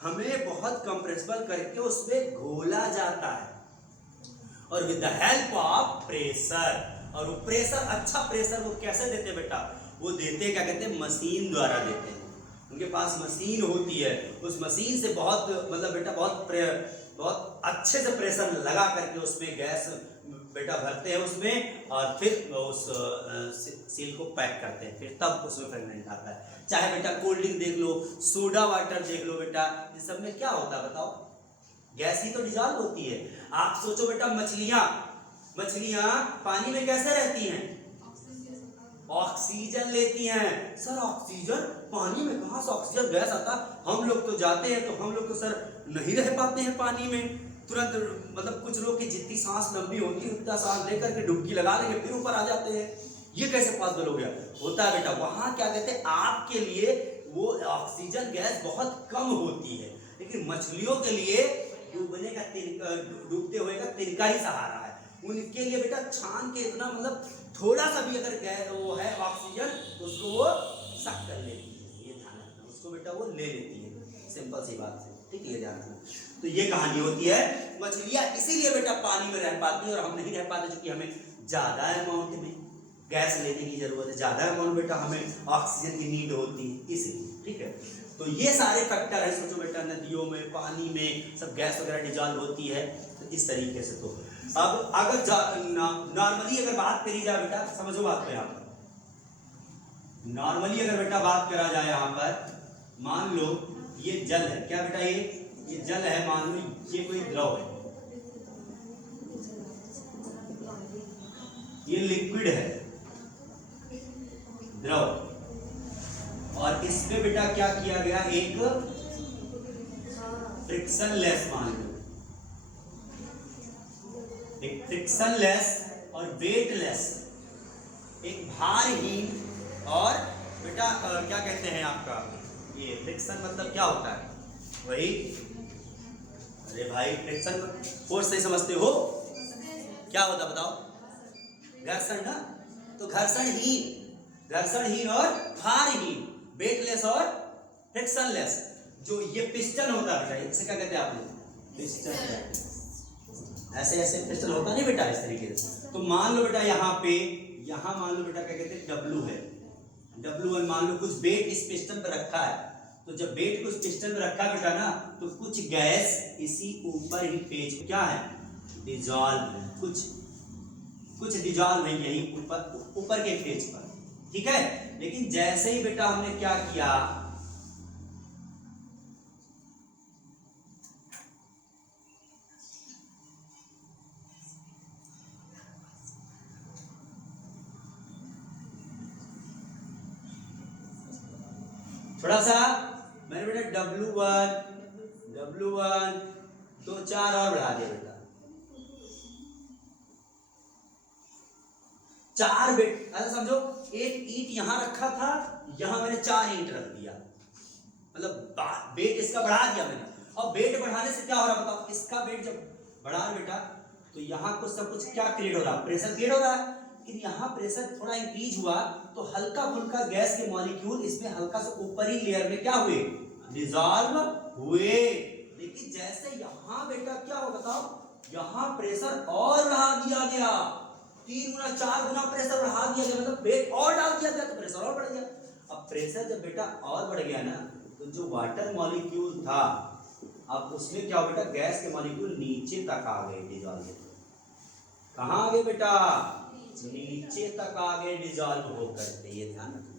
हमें बहुत कंप्रेसिबल करके उसमें घोला जाता है, और with the help of pressure. और वो प्रेशर, अच्छा प्रेशर वो कैसे देते बेटा, वो देते क्या कहते हैं, मशीन द्वारा देते हैं। उनके पास मशीन होती है, उस मशीन से बहुत मतलब बेटा बहुत अच्छे से प्रेशर लगा करके उसमें गैस बेटा भरते हैं उसमें, और फिर उस सील को पैक करते हैं, फिर तब उसमें फ्रेगनेंट आता है। चाहे बेटा कोल्ड ड्रिंक देख लो, सोडा वाटर देख लो बेटा, इन सब में क्या होता है बताओ, गैस ही तो डिसॉल्व होती है। आप सोचो बेटा मछलियां पानी में कैसे रहती हैं, ऑक्सीजन लेती हैं। सर ऑक्सीजन पानी में कहाँ से ऑक्सीजन गैस आता, हम लोग तो जाते हैं तो हम लोग तो सर नहीं रह पाते हैं पानी में, तुरंत मतलब कुछ लोग की जितनी सांस लंबी होती है उतना सांस लेकर के डुबकी लगा देंगे फिर ऊपर आ जाते हैं। ये कैसे पॉसिबल हो गया, होता है बेटा वहां क्या कहते हैं, आपके लिए वो ऑक्सीजन गैस बहुत कम होती है, लेकिन मछलियों के लिए डूबते हुए का तिनका ही सहारा है। उनके लिए बेटा छान के इतना मतलब थोड़ा सा भी अगर गैस वो है ऑक्सीजन तो उसको वो सक कर लेती है, ये ध्यान रखना, उसको बेटा वो ले लेती है, सिंपल सी बात है, ठीक है, ये ध्यान रखना। तो ये कहानी होती है, मछलियां इसीलिए बेटा पानी में रह पाती है और हम नहीं रह पाते, क्योंकि हमें ज्यादा अमाउंट में गैस लेने की जरूरत है, ज्यादा अमाउंट बेटा हमें ऑक्सीजन की नीड होती है, इसलिए, ठीक है। तो ये सारे फैक्टर है, सोचो बेटा नदियों में पानी में सब गैस वगैरह डिसॉल्व होती है, तो इस तरीके से। तो अब अगर नॉर्मली अगर बात करी जाए बेटा, समझो बात को, यहाँ पर नॉर्मली अगर बेटा बात करा जाए यहाँ पर, मान लो ये जल है, क्या बेटा ये जल है, मान लो ये कोई द्रव है, ये लिक्विड है द्रव, और इसमें बेटा क्या किया गया, एक फ्रिक्शनलेस मान लो, एक फ्रिक्शनलेस और वेटलेस, एक भारहीन और बेटा क्या कहते हैं आपका ये फ्रिक्शन मतलब क्या होता है? वही, अरे भाई फ्रिक्शन फोर्स से समझते हो क्या होता बताओ? घर्षण ना। तो घर्षणहीन और भारहीन, वेटलेस और फ्रिक्शनलेस, जो ये पिस्टन होता है बेटा, इसे क्या कहते हैं आप लोग? पिस्टन। ऐसे ऐसे पिस्टन होता नहीं बेटा इस तरीके से। तो मान लो बेटा यहाँ मान लो बेटा क्या कहते हैं W है, W1 मान लो कुछ वेट इस पिस्टन पर रखा है। तो जब वेट कुछ पिस्टन पर रखा बेटा ना, तो कुछ गैस इसी ऊपर ही पेज क्या है? डिजॉल्व, कुछ डिजॉल्व है यही ऊपर के फेज पर, ठीक है। लेकिन जैसे ही बेटा हमने क्या किया, थोड़ा सा मैंने बेटा W1 तो 4 और बढ़ा दिया बेटा, 4 बेट, ऐसा समझो एक ईंट यहां रखा था, यहां मैंने 4 ईंट रख दिया, मतलब वेट इसका बढ़ा दिया मैंने। और वेट बढ़ाने से क्या हो रहा बताओ? इसका वेट जब बढ़ा बेटा, तो यहाँ कुछ सब कुछ क्या क्रिएट हो रहा? प्रेशर क्रिएट हो रहा है। लेकिन यहाँ प्रेशर थोड़ा इंक्रीज हुआ, तो हल्का फुल्का गैस के मॉलिक्यूल इसमें हल्का सा ऊपरी लेयर में क्या हुए? डिसॉल्व हुए। लेकिन जैसे यहाँ बेटा क्या हो बताओ? यहाँ प्रेशर और बढ़ा दिया गया, 3 गुना 4 गुना प्रेशर बढ़ा दिया गया, मतलब वेट और डाल दिया गया, तो प्रेशर और बढ़ गया। अब प्रेशर जब बेटा और बढ़ गया ना, तो जो वाटर मॉलिक्यूल था, अब उसमें क्या हो बेटा? गैस के मॉलिक्यूल नीचे तक आ गए डिसॉल्व। कहाँ आ गए बेटा? नीचे तक आ गए डिसॉल्व होकर। ये ध्यान रखना,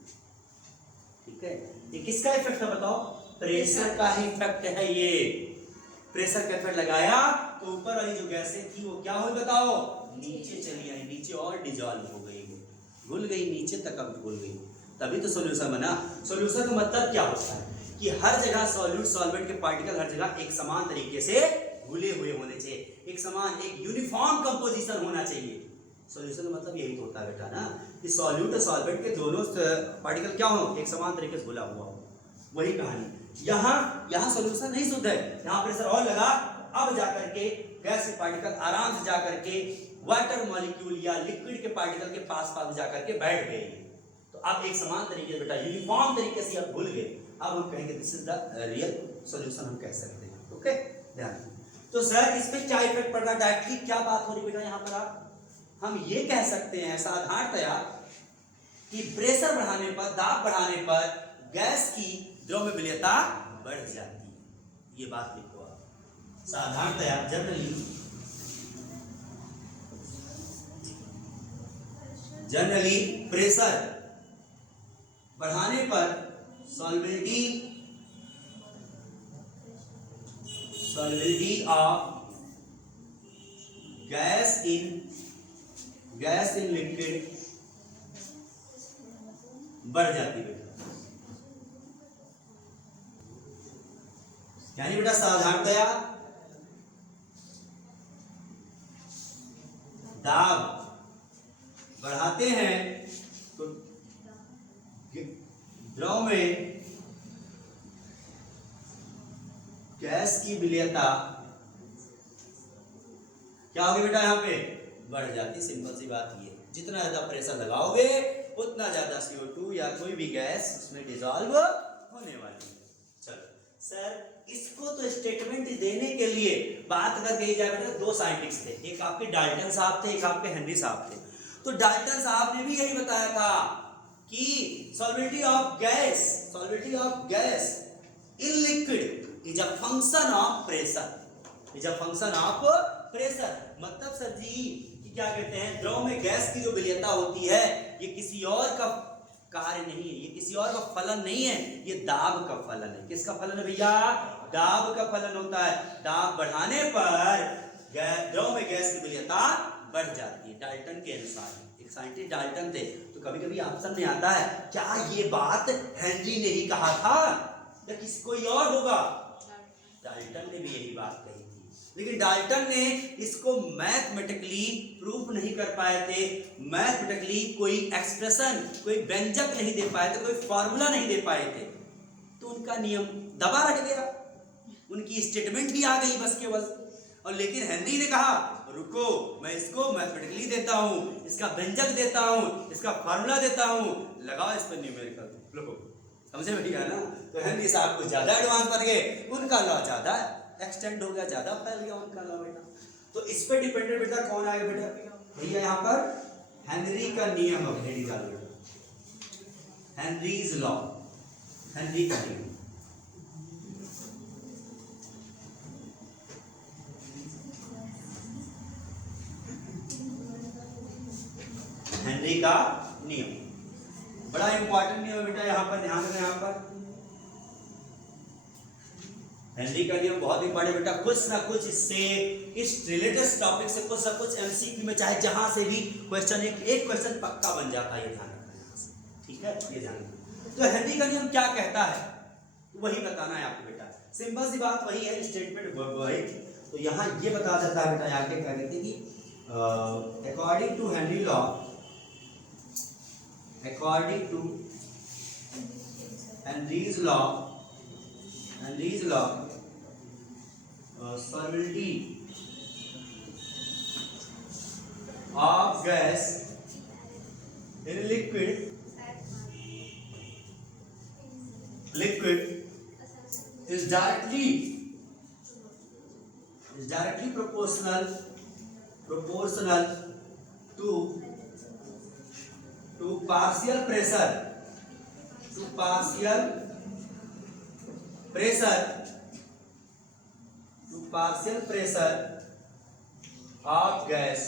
ठीक है। ये किसका इफेक्ट है बताओ? प्रेशर का ही इफेक्ट है। ये प्रेशर का इफेक्ट लगाया तो ऊपर वाली जो गैसें थी वो क्या हुई बताओ? नीचे चली आई, नीचे और डिसॉल्व हो गई, घुल गई नीचे तक, अब घुल गई। तभी तो सॉल्यूशन बना। सॉल्यूशन का मतलब क्या होता है? कि हर जगह सॉल्यूट सॉल्वेंट के पार्टिकल हर जगह एक समान तरीके से घुले हुए होने चाहिए, एक समान एक यूनिफॉर्म कंपोजिशन होना चाहिए। सॉल्यूशन का मतलब यही तो होता है बेटा ना, कि सॉल्यूट और सॉल्वेंट के दोनों पार्टिकल क्या हो? एक समान तरीके से घुला हुआ हो। वही कहानी यहाँ सॉल्यूशन नहीं शुद्ध है, यहाँ प्रेशर और लगा, अब जाकर के गैस के पार्टिकल आराम से जाकर के वाटर मॉलिक्यूल या लिक्विड के पार्टिकल के पास जाकर के बैठ गए। तो अब एक समान तरीके से बेटा यूनिफॉर्म तरीके से अब घुल गए। अब हम कहेंगे this is the real solution, हम कह सकते हैं। ओके, ध्यान। तो सर इसमें क्या इफेक्ट पड़ रहा है? डायरेक्टली क्या बात हो रही बेटा यहाँ पर? हम ये कह सकते हैं साधारणतया कि प्रेशर बढ़ाने पर, दाब बढ़ाने पर गैस की द्रव्यलीयता बढ़ जाती है। ये बात लिखो आप साधारणतया, जनरली प्रेशर बढ़ाने पर solubility of gas in liquid बढ़ जाती है। यानी बेटा साधारणतया दाब बढ़ाते हैं तो द्रव में गैस की विलेयता क्या होगी बेटा? यहाँ पे बढ़ जाती। सिंपल सी बात ये, जितना ज्यादा प्रेशर लगाओगे उतना ज्यादा CO2 या कोई भी गैस उसमें डिसॉल्व होने वाली है। चलो सर, इसको तो स्टेटमेंट देने के लिए बात कर गई जाए बेटा, 2 साइंटिस्ट थे, एक आपके डाल्टन साहब थे, एक आपके हेनरी साहब थे। तो डाल्टन साहब ने भी यही बताया था कि solubility of gas in liquid is a function of pressure, मतलब सर जी कि क्या कहते हैं, द्रव में गैस की जो विलेयता होती है ये किसी और का कार्य नहीं है, ये किसी और का फलन नहीं है, ये दाब का फलन है। किसका फलन है भैया? दाब का फलन होता है। दाब बढ़ाने पर द्रव में गैस की विलेयता बढ़ जाती है, डाल्टन के अनुसार। एक साइंटिस्ट डाल्टन थे, तो कभी कभी ऑप्शन में आता है क्या ये बात हेनरी ने ही कहा था या किसी कोई और होगा? डाल्टन ने भी यही बात कही थी, लेकिन डाल्टन ने इसको मैथमेटिकली प्रूफ नहीं कर पाए थे, मैथमेटिकली कोई एक्सप्रेशन, कोई व्यंजक नहीं दे पाए थे, कोई फॉर्मूला नहीं दे पाए थे, तो उनका नियम दबा रख गया, उनकी स्टेटमेंट भी आ गई बस केवल। और लेकिन हेनरी ने कहा रुको, मैं इसको मैथमेटिकली देता हूँ, इसका व्यंजक देता हूँ, इसका फॉर्मूला देता हूँ, लगाओ इस पर न्यूमेरिकल, लो समझे बैठिएगा ना। तो हेनरी साहब कुछ ज्यादा एडवांस बन गए, उनका लॉ ज्यादा एक्सटेंड हो गया, ज्यादा फैल गया उनका लॉ बेटा। तो इस पे डिपेंडेंट बेटा कौन आएगा बेटा, भैया यहाँ पर हेनरी का नियम, अब हेनरी डाल बेटा, हेनरीज लॉ, हेनरी का नियम। हेनरी का नियम बड़ा इंपॉर्टेंट नियम है बेटा, यहां पर ध्यान रखना। यहां पर हेनरी का नियम बहुत इंपॉर्टेंट बेटा, कुछ ना कुछ इससे, इस रिलेटेड टॉपिक से कुछ ना कुछ एमसीक्यू में चाहे जहां से भी क्वेश्चन, एक क्वेश्चन पक्का बन जाता है, ये ध्यान रखना, ठीक है, ये ध्यान रखना। तो हेनरी का नियम क्या कहता है वही बताना है आपको बेटा, सिंपल सी बात वही है, स्टेटमेंट वही। तो यहाँ ये बता देता है बेटा, आगे क्या कहते हैं कि according to Henry law, according to Henry's law, solubility of gas in liquid is directly proportional to partial pressure of gas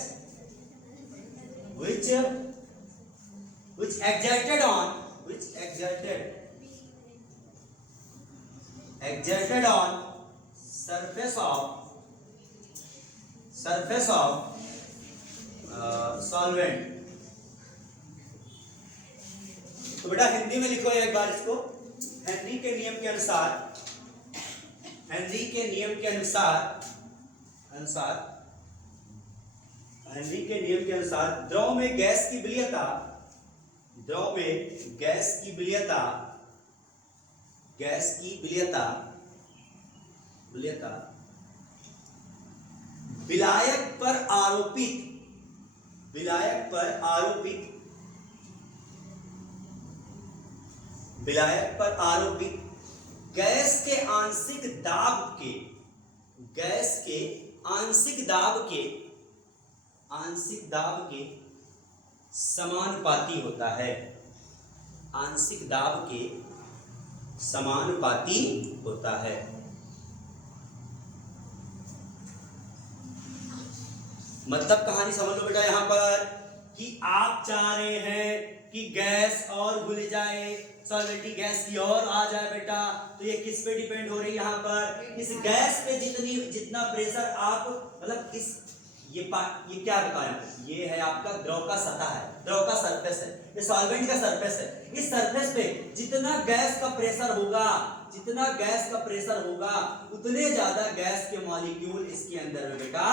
which exerted on surface of solvent। तो बेटा हिंदी में लिखो एक बार इसको, हेनरी के नियम के अनुसार द्रव में गैस की विलायक पर आरोपित गैस के आंशिक दाब के समानुपाती होता है, मतलब कहानी समझ लो बेटा यहाँ पर कि आप चाह रहे हैं कि गैस और घुल जाए, सॉलिबिलिटी गैस की और आ जाए बेटा, तो ये किस पे डिपेंड हो रही है यहाँ पर, इस गैस पे जितना प्रेशर आप, मतलब ये क्या बता रहे हैं, ये है आपका द्रव का सतह है, द्रव का सरफेस है, ये सॉल्वेंट का सरफेस है, इस सरफेस पे जितना गैस का प्रेशर होगा उतने ज्यादा गैस के मॉलिक्यूल इसके अंदर में बेटा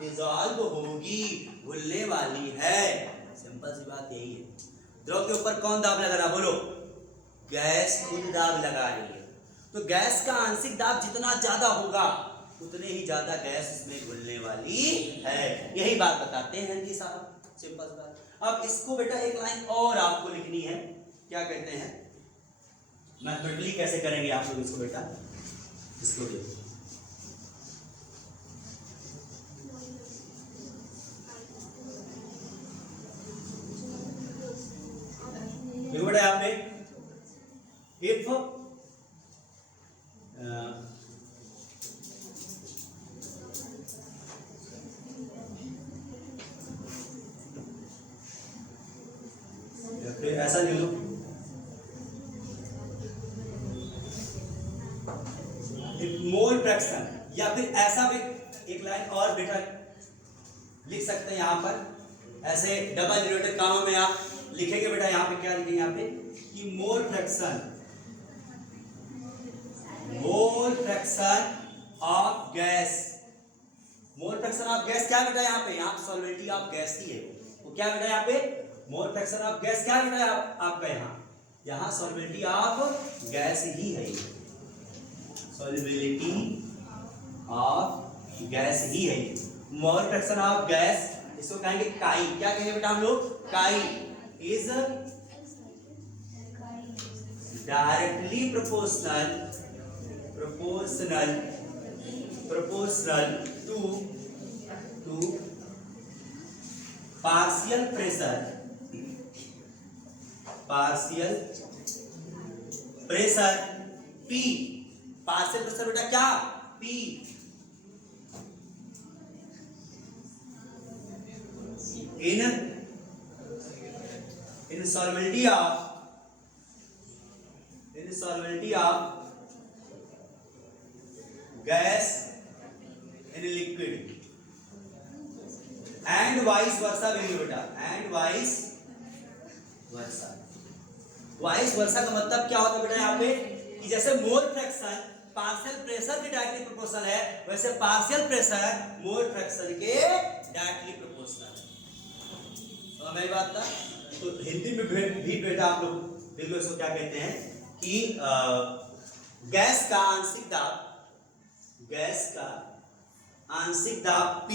डिसॉल्व होगी, घुलने वाली है। सिंपल सी बात यही है। द्रव के ऊपर कौन दाब लगा रहा, बोलो, गैस खुद दाब लगा रही है। तो गैस का आंशिक दाब जितना ज्यादा होगा उतने ही ज्यादा गैस इसमें घुलने वाली है, यही बात बताते हैं हेनरी साहब, सिंपल बात। अब इसको बेटा एक लाइन और आपको लिखनी है, क्या कहते हैं, मैथमेटिकली कैसे करेंगे आप लोग इसको बेटा, इसको देखो, देखो बेटा यहाँ पे इफ फिर ऐसा लिख लो, मोल फ्रैक्शन, या फिर ऐसा भी एक लाइन और बेटा लिख सकते हैं यहाँ पर, ऐसे डबल रिलेटेड कामों में आप लिखेंगे बेटा, यहाँ पे क्या लिखेंगे, यहाँ पे कि मोल fraction of gas, mole fraction of gas क्या बेटा यहाँ पे, यहाँ सॉल्वेंटी ऑफ गैस ही है वो क्या बेटा यहाँ पे, मोल फ्रैक्शन ऑफ गैस क्या बेटा आपका यहाँ सॉल्वेंटी ऑफ गैस ही है, सॉल्युबिलिटी ऑफ गैस ही है, मोल फ्रैक्शन ऑफ गैस इसको कहेंगे काई, क्या कहेंगे बेटा हम लोग, chi is directly proportional to partial pressure P, partial pressure बेटा क्या P in solubility of gas in liquid and vice versa भी बेटा, and vice versa का मतलब क्या होता है बेटा यहाँ पे कि जैसे मोल फ्रैक्शन पार्शियल प्रेशर के डायरेक्टली प्रोपोर्शनल है, वैसे पार्शियल प्रेशर मोल फ्रैक्शन के डायरेक्टली प्रोपोर्शनल है। तो मेरी बात था, तो हिंदी में भी बेटा आप लोग देख लो इसको क्या कहते हैं कि गैस का आंशिक दाब P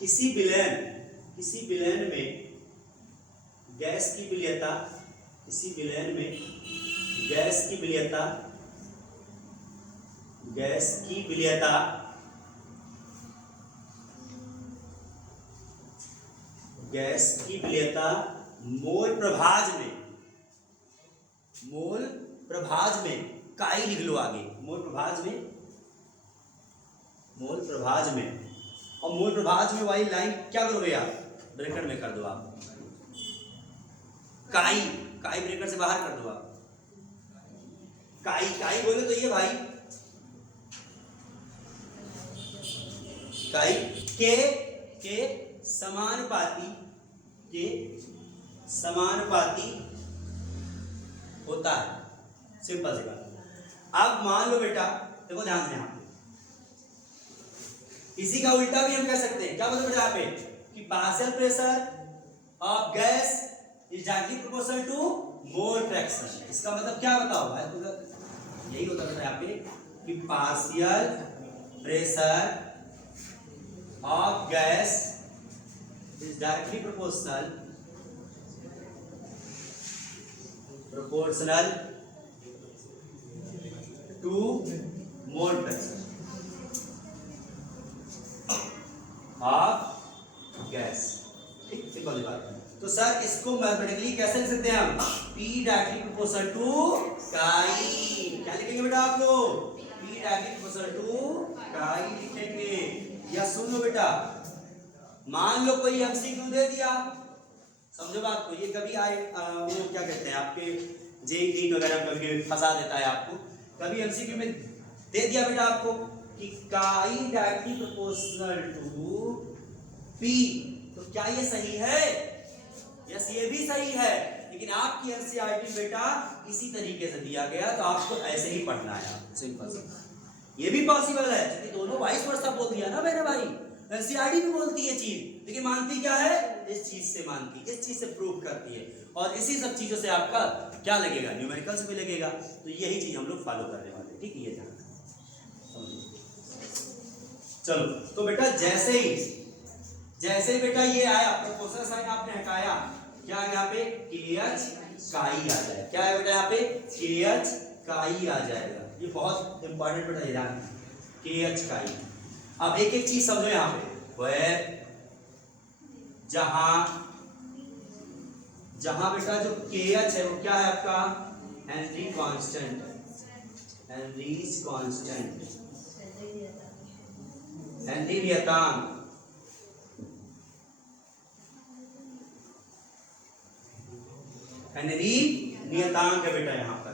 किसी विलयन में गैस की विलयता मोल प्रभाज में काई लिख लो आगे, मोल प्रभाज में और मोल प्रभाज में वाली लाइन क्या करोगे आप, ब्रैकेट में कर दो आप, काई ब्रैकेट से बाहर कर दो आप, काई बोले तो ये भाई काई के समानुपाती होता है, सिंपल सी बात। अब मान लो बेटा देखो ध्यान से, यहाँ इसी का उल्टा भी हम कह सकते हैं, क्या बोलते बेटा यहाँ पे कि partial pressure of gas is directly proportional to mole fraction. इसका मतलब क्या बताओ भाई, तो यही होता बेटा यहाँ पे कि partial pressure of gas is directly proportional to mole fraction of gas. ठीक, सिंपल सी बात। तो सर इसको मैथमेटिकली कैसे लिख सकते हैं हम, P डायरेक्टली प्रोपोर्शनल टू काई, क्या लिखेंगे बेटा आप लोग, P डायरेक्टली प्रोपोर्शनल टू काई लिखेंगे। या सुन लो बेटा, मान लो कोई एमसीक्यू दे दिया, समझो बात को, ये कभी आए वो क्या कहते हैं आपके जेईई वगैरह कभी फंसा देता है आपको, कभी एमसीक्यू में दे दिया बेटा आपको कि काई डायरेक्टली प्रोपोर्शनल टू P, तो क्या ये सही है, यस ये भी सही है, लेकिन आपकी एनसीईआरटी बेटा इसी तरीके से दिया गया तो आपको ऐसे ही पढ़ना है, सिंपल। ये भी पॉसिबल है क्योंकि दोनों वाइस वर्सा बोल दिया ना मेरे भाई, एनसीईआरटी भी बोलती है चीज, लेकिन मानती क्या है, इस चीज से मानती, इस चीज से प्रूव करती है, और इसी सब चीजों से आपका क्या लगेगा, न्यूमेरिकल्स भी लगेगा। तो यही चीज हम लोग फॉलो करने वाले, ठीक है, ये ध्यान। चलो तो बेटा जैसे ही बेटा ये आया प्रोपोर्शनल साइन आपने हटाया, क्या यहाँ पे KH काई आ जाएगा, क्या है बेटा यहाँ पे KH काई आ जाएगा, ये बहुत इंपॉर्टेंट बेटा ध्यान, KH काई। अब एक एक चीज समझो यहाँ पे, वह जहां बेटा जो KH है वो क्या है आपका हेनरी कांस्टेंट, हेनरी नियतांक, हेनरी नियतांक है बेटा यहाँ पर।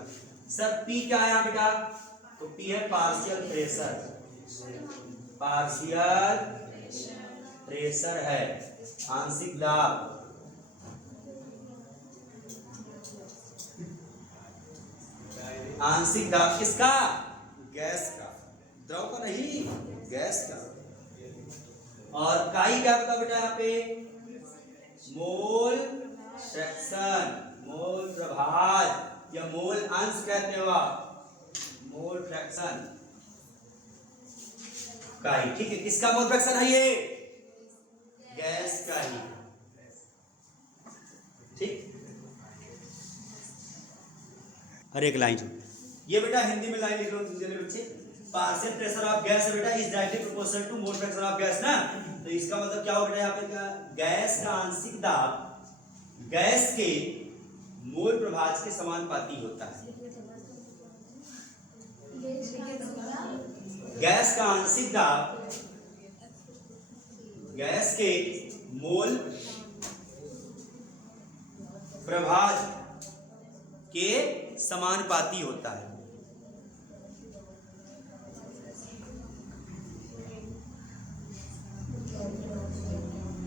सर P क्या है यहाँ बेटा, तो P है पार्शियल प्रेशर है, आंशिक दाब आंशिक दाब किसका? गैस का, द्रव का नहीं, गैस का। और काई क्या होता बेटा यहाँ पे? मोल फ्रैक्शन, मोल प्रभाज या मोल अंश कहते हो आप, मोल फ्रैक्शन काई। ठीक है, किसका मोल फ्रैक्शन है ये? गैस का ही। ठीक, हर एक लाइन ये बेटा हिंदी में लाइन लिख लो बच्चे। पार्शियल प्रेशर ऑफ गैस है बेटा is directly proportional to mole fraction of gas ना। तो इसका मतलब क्या हो बेटा यहाँ पे? क्या गैस का आंशिक दाब गैस के मोल प्रभाज के समानुपाती होता है। गैस का आंशिक दाब गैस के मोल प्रभाज के समानुपाती होता है।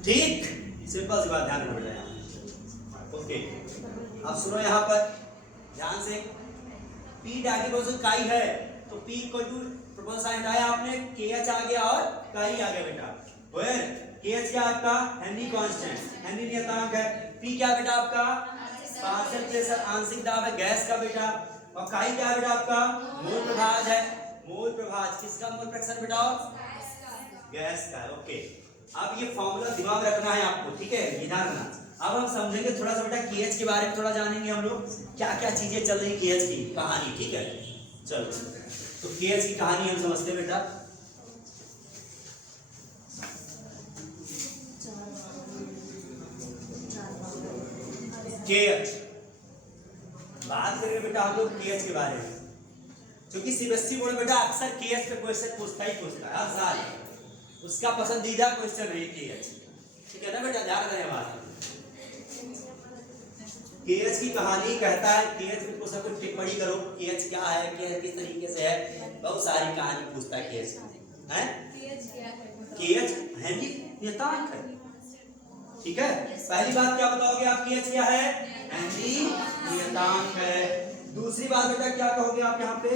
ठीक, सिंपल सी बात, ध्यान रखना बेटा यहाँ। ओके, अब सुनो यहाँ पर ध्यान से। P डायरेक्टली काई है तो P equal to proportional sign हटाया आपने, KH आ गया और काई आ गया बेटा। वेयर KH क्या आपका? हेनरी कांस्टेंट, हेनरी नियतांक है। P क्या बेटा आपका? पार्शियल प्रेशर, आंशिक दाब है गैस का बेटा। और काई क्या है बेटा आपका? मोल प्रभाज है। मोल प्रभाज किसका मोल फ्रैक्शन बेटा? गैस का। ओके, अब ये फॉर्मूला दिमाग रखना है आपको, ठीक है, ये ध्यान रखना। अब हम समझेंगे थोड़ा सा बेटा KH के बारे में, थोड़ा जानेंगे हम लोग क्या क्या चीजें चल रही KH की कहानी। ठीक है, चलो तो KH की कहानी हम समझते हैं बेटा। KH बात करेंगे बेटा हम लोग KH के बारे में, क्योंकि सीबीएसई बोर्ड बेटा अक्सर KH पे क्वेश्चन पूछता ही पूछता है हर साल, उसका पसंदीदा क्वेश्चन है KH। ठीक है ना बेटा, ध्यान रहे बात। KH की कहानी कहता है, KH में कुछ ना कुछ टिप्पणी करो, KH क्या है, KH किस तरीके से है, बहुत सारी कहानी पूछता है KH है। KH हेनरी नियतांक है। ठीक है, पहली बात क्या बताओगे आप? KH क्या है? हेनरी नियतांक है। दूसरी बात बेटा क्या कहोगे आप यहाँ पे?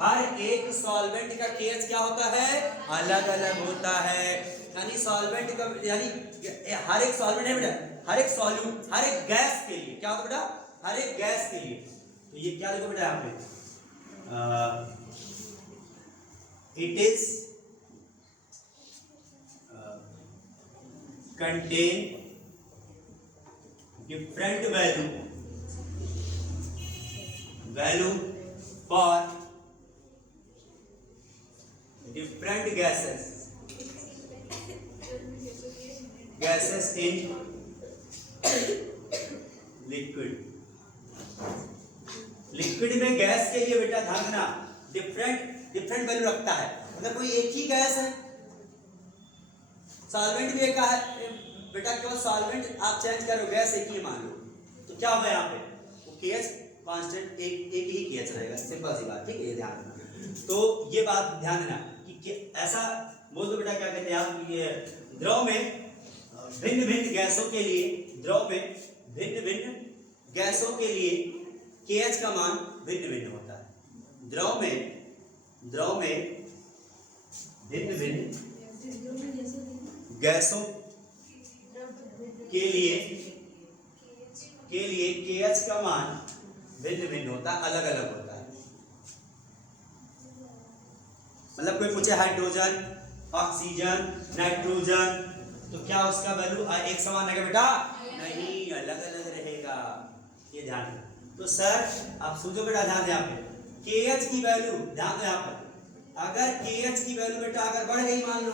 हर एक सॉल्वेंट का KH क्या होता है? अलग अलग होता है। यानी सॉल्वेंट का, यानी हर एक सॉल्वेंट है बेटा, हर एक सॉल्यूट, हर एक गैस के लिए क्या होता है बेटा? हर एक गैस के लिए। तो ये क्या लिखो बेटा यहाँ पे? It is contain different value for different gases in liquid में गैस के लिए बेटा ध्यान रखना डिफरेंट वैल्यू रखता है। मतलब कोई एक ही गैस है, सॉल्वेंट भी एक है बेटा, केवल सॉल्वेंट आप चेंज करो, गैस एक ही मान लो, तो क्या होगा यहाँ पे? वो KH कांस्टेंट एक ही KH रहेगा, सिंपल सी बात। ठीक है, ये ध्यान रखना। तो ये बात ध्यान देना कि ऐसा बोल दो बेटा, क्या कहते हैं आप, ये द्रव में भिन्न भिन्न गैसों के लिए, द्रव में भिन्न भिन्न गैसों के लिए KH का मान भिन्न भिन्न होता है। द्रव में भिन्न भिन्न गैसों के लिए KH का मान भिन्न भिन्न होता है, अलग अलग होता है। मतलब कोई पूछे हाइड्रोजन, ऑक्सीजन, नाइट्रोजन, तो क्या उसका वैल्यू एक समान रहेगा बेटा? नहीं, अलग अलग रहेगा, ये ध्यान रखना। तो सर आप समझो बेटा, ध्यान दें यहाँ पे KH की वैल्यू, ध्यान दें यहाँ पर, अगर KH की वैल्यू बेटा अगर बढ़ गई, मान लो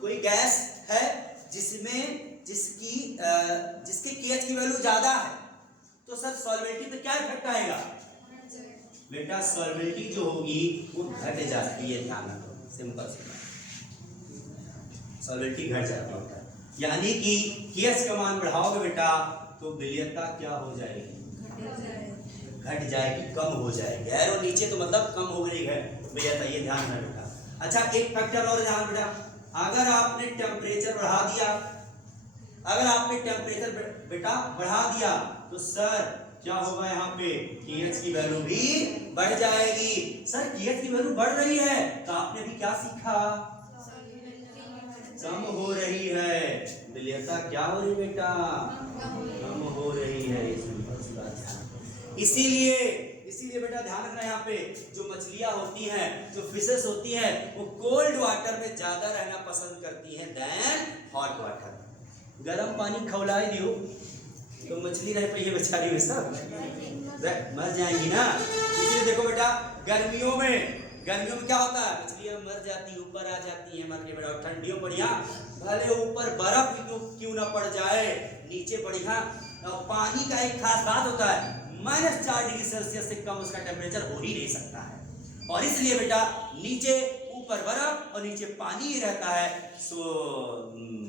कोई गैस है जिसके KH की वैल्यू ज्यादा है, तो सर सॉल्वेंटी पे क्या इफेक्ट आएगा बेटा? सॉल्वेंटी जो होगी वो घट जाती है, ध्यान रखो, सिंपल सी बात, सॉल्वेंटी घट जाता होता है। यानी कि KH का मान बढ़ाओगे बेटा तो विलयनता क्या हो जाएगी? घट जाएगी, कम हो जाएगी। एरो नीचे तो मतलब कम हो गई है विलयनता, ये ध्यान रखना बेटा। अच्छा, एक फैक्टर और ध्यान बेटा, अगर आपने टेम्परेचर बढ़ा दिया, अगर आपने टेम्परेचर बेटा बढ़ा दिया तो सर क्या होगा, यहाँ पे KH की वैल्यू भी बढ़ जाएगी। सर KH की वैल्यू बढ़ रही है तो आपने भी क्या सीखा, कम हो रही है। विलेयता क्या हो रही बेटा, कम हो रही है। इसीलिए इसीलिए बेटा ध्यान रखना, यहाँ पे जो मछलियां होती हैं, जो फिशेस होती हैं, वो कोल्ड वाटर में ज्यादा रहना पसंद करती हैं देन हॉट वाटर। गर्म पानी खौलाई दियो तो मछली रह पाई है बेचारी में सब मर जाएंगी ना। इसलिए देखो बेटा गर्मियों में क्या होता है, मछलियां मर जाती, ऊपर आ जाती हैं मर के बेटा। ठंडियों बढ़िया भले ऊपर बर्फ क्यों ना पड़ जाए, नीचे बढ़िया पानी का एक खास बात होता है, -4 डिग्री सेल्सियस से कम उसका टेम्परेचर हो ही नहीं सकता है। और इसलिए बेटा नीचे ऊपर बर्फ और नीचे पानी ही रहता है, सो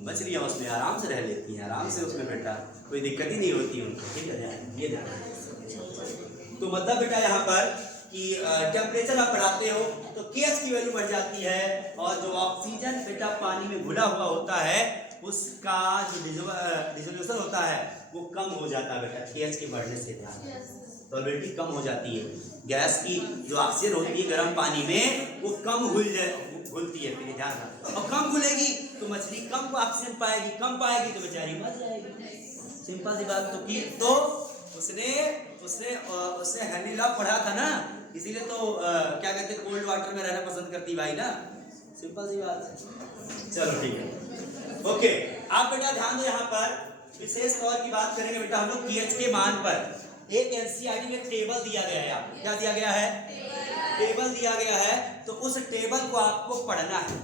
मछलियां उसमें आराम से रह लेती हैं, आराम से उसमें बेटा कोई दिक्कत ही नहीं होती उनको। ठीक है, ये ध्यान। तो मतलब बेटा यहाँ पर कि टेम्परेचर आप बढ़ाते हो तो KH की वैल्यू बढ़ जाती है, और जो ऑक्सीजन बेटा पानी में घुला हुआ होता है उसका जो डिसोल्यूशन होता है वो कम हो जाता है बेटा KH के बढ़ने से। सॉल्वेंटी कम हो जाती है, गैस की जो ऑक्सीजन होती है गर्म पानी में वो कम घुलती है। फिर ध्यान रखना, और कम घुलेगी तो मछली कम ऑक्सीजन पाएगी, कम पाएगी तो बेचारी मर जाएगी। सिंपल सी बात। तो की तो उसने हेनरी लॉ पढ़ा था ना, इसीलिए तो क्या कहते हैं कोल्ड वाटर में रहना पसंद करती भाई ना। सिंपल सी बात है। चलो ठीक है, ओके। आप बेटा ध्यान दो, यहाँ पर विशेष तौर की बात करेंगे बेटा हम लोग KH के मान पर। एक NCERT में टेबल दिया गया है, क्या दिया गया है, टेबल दिया गया है। तो उस टेबल को आपको पढ़ना है।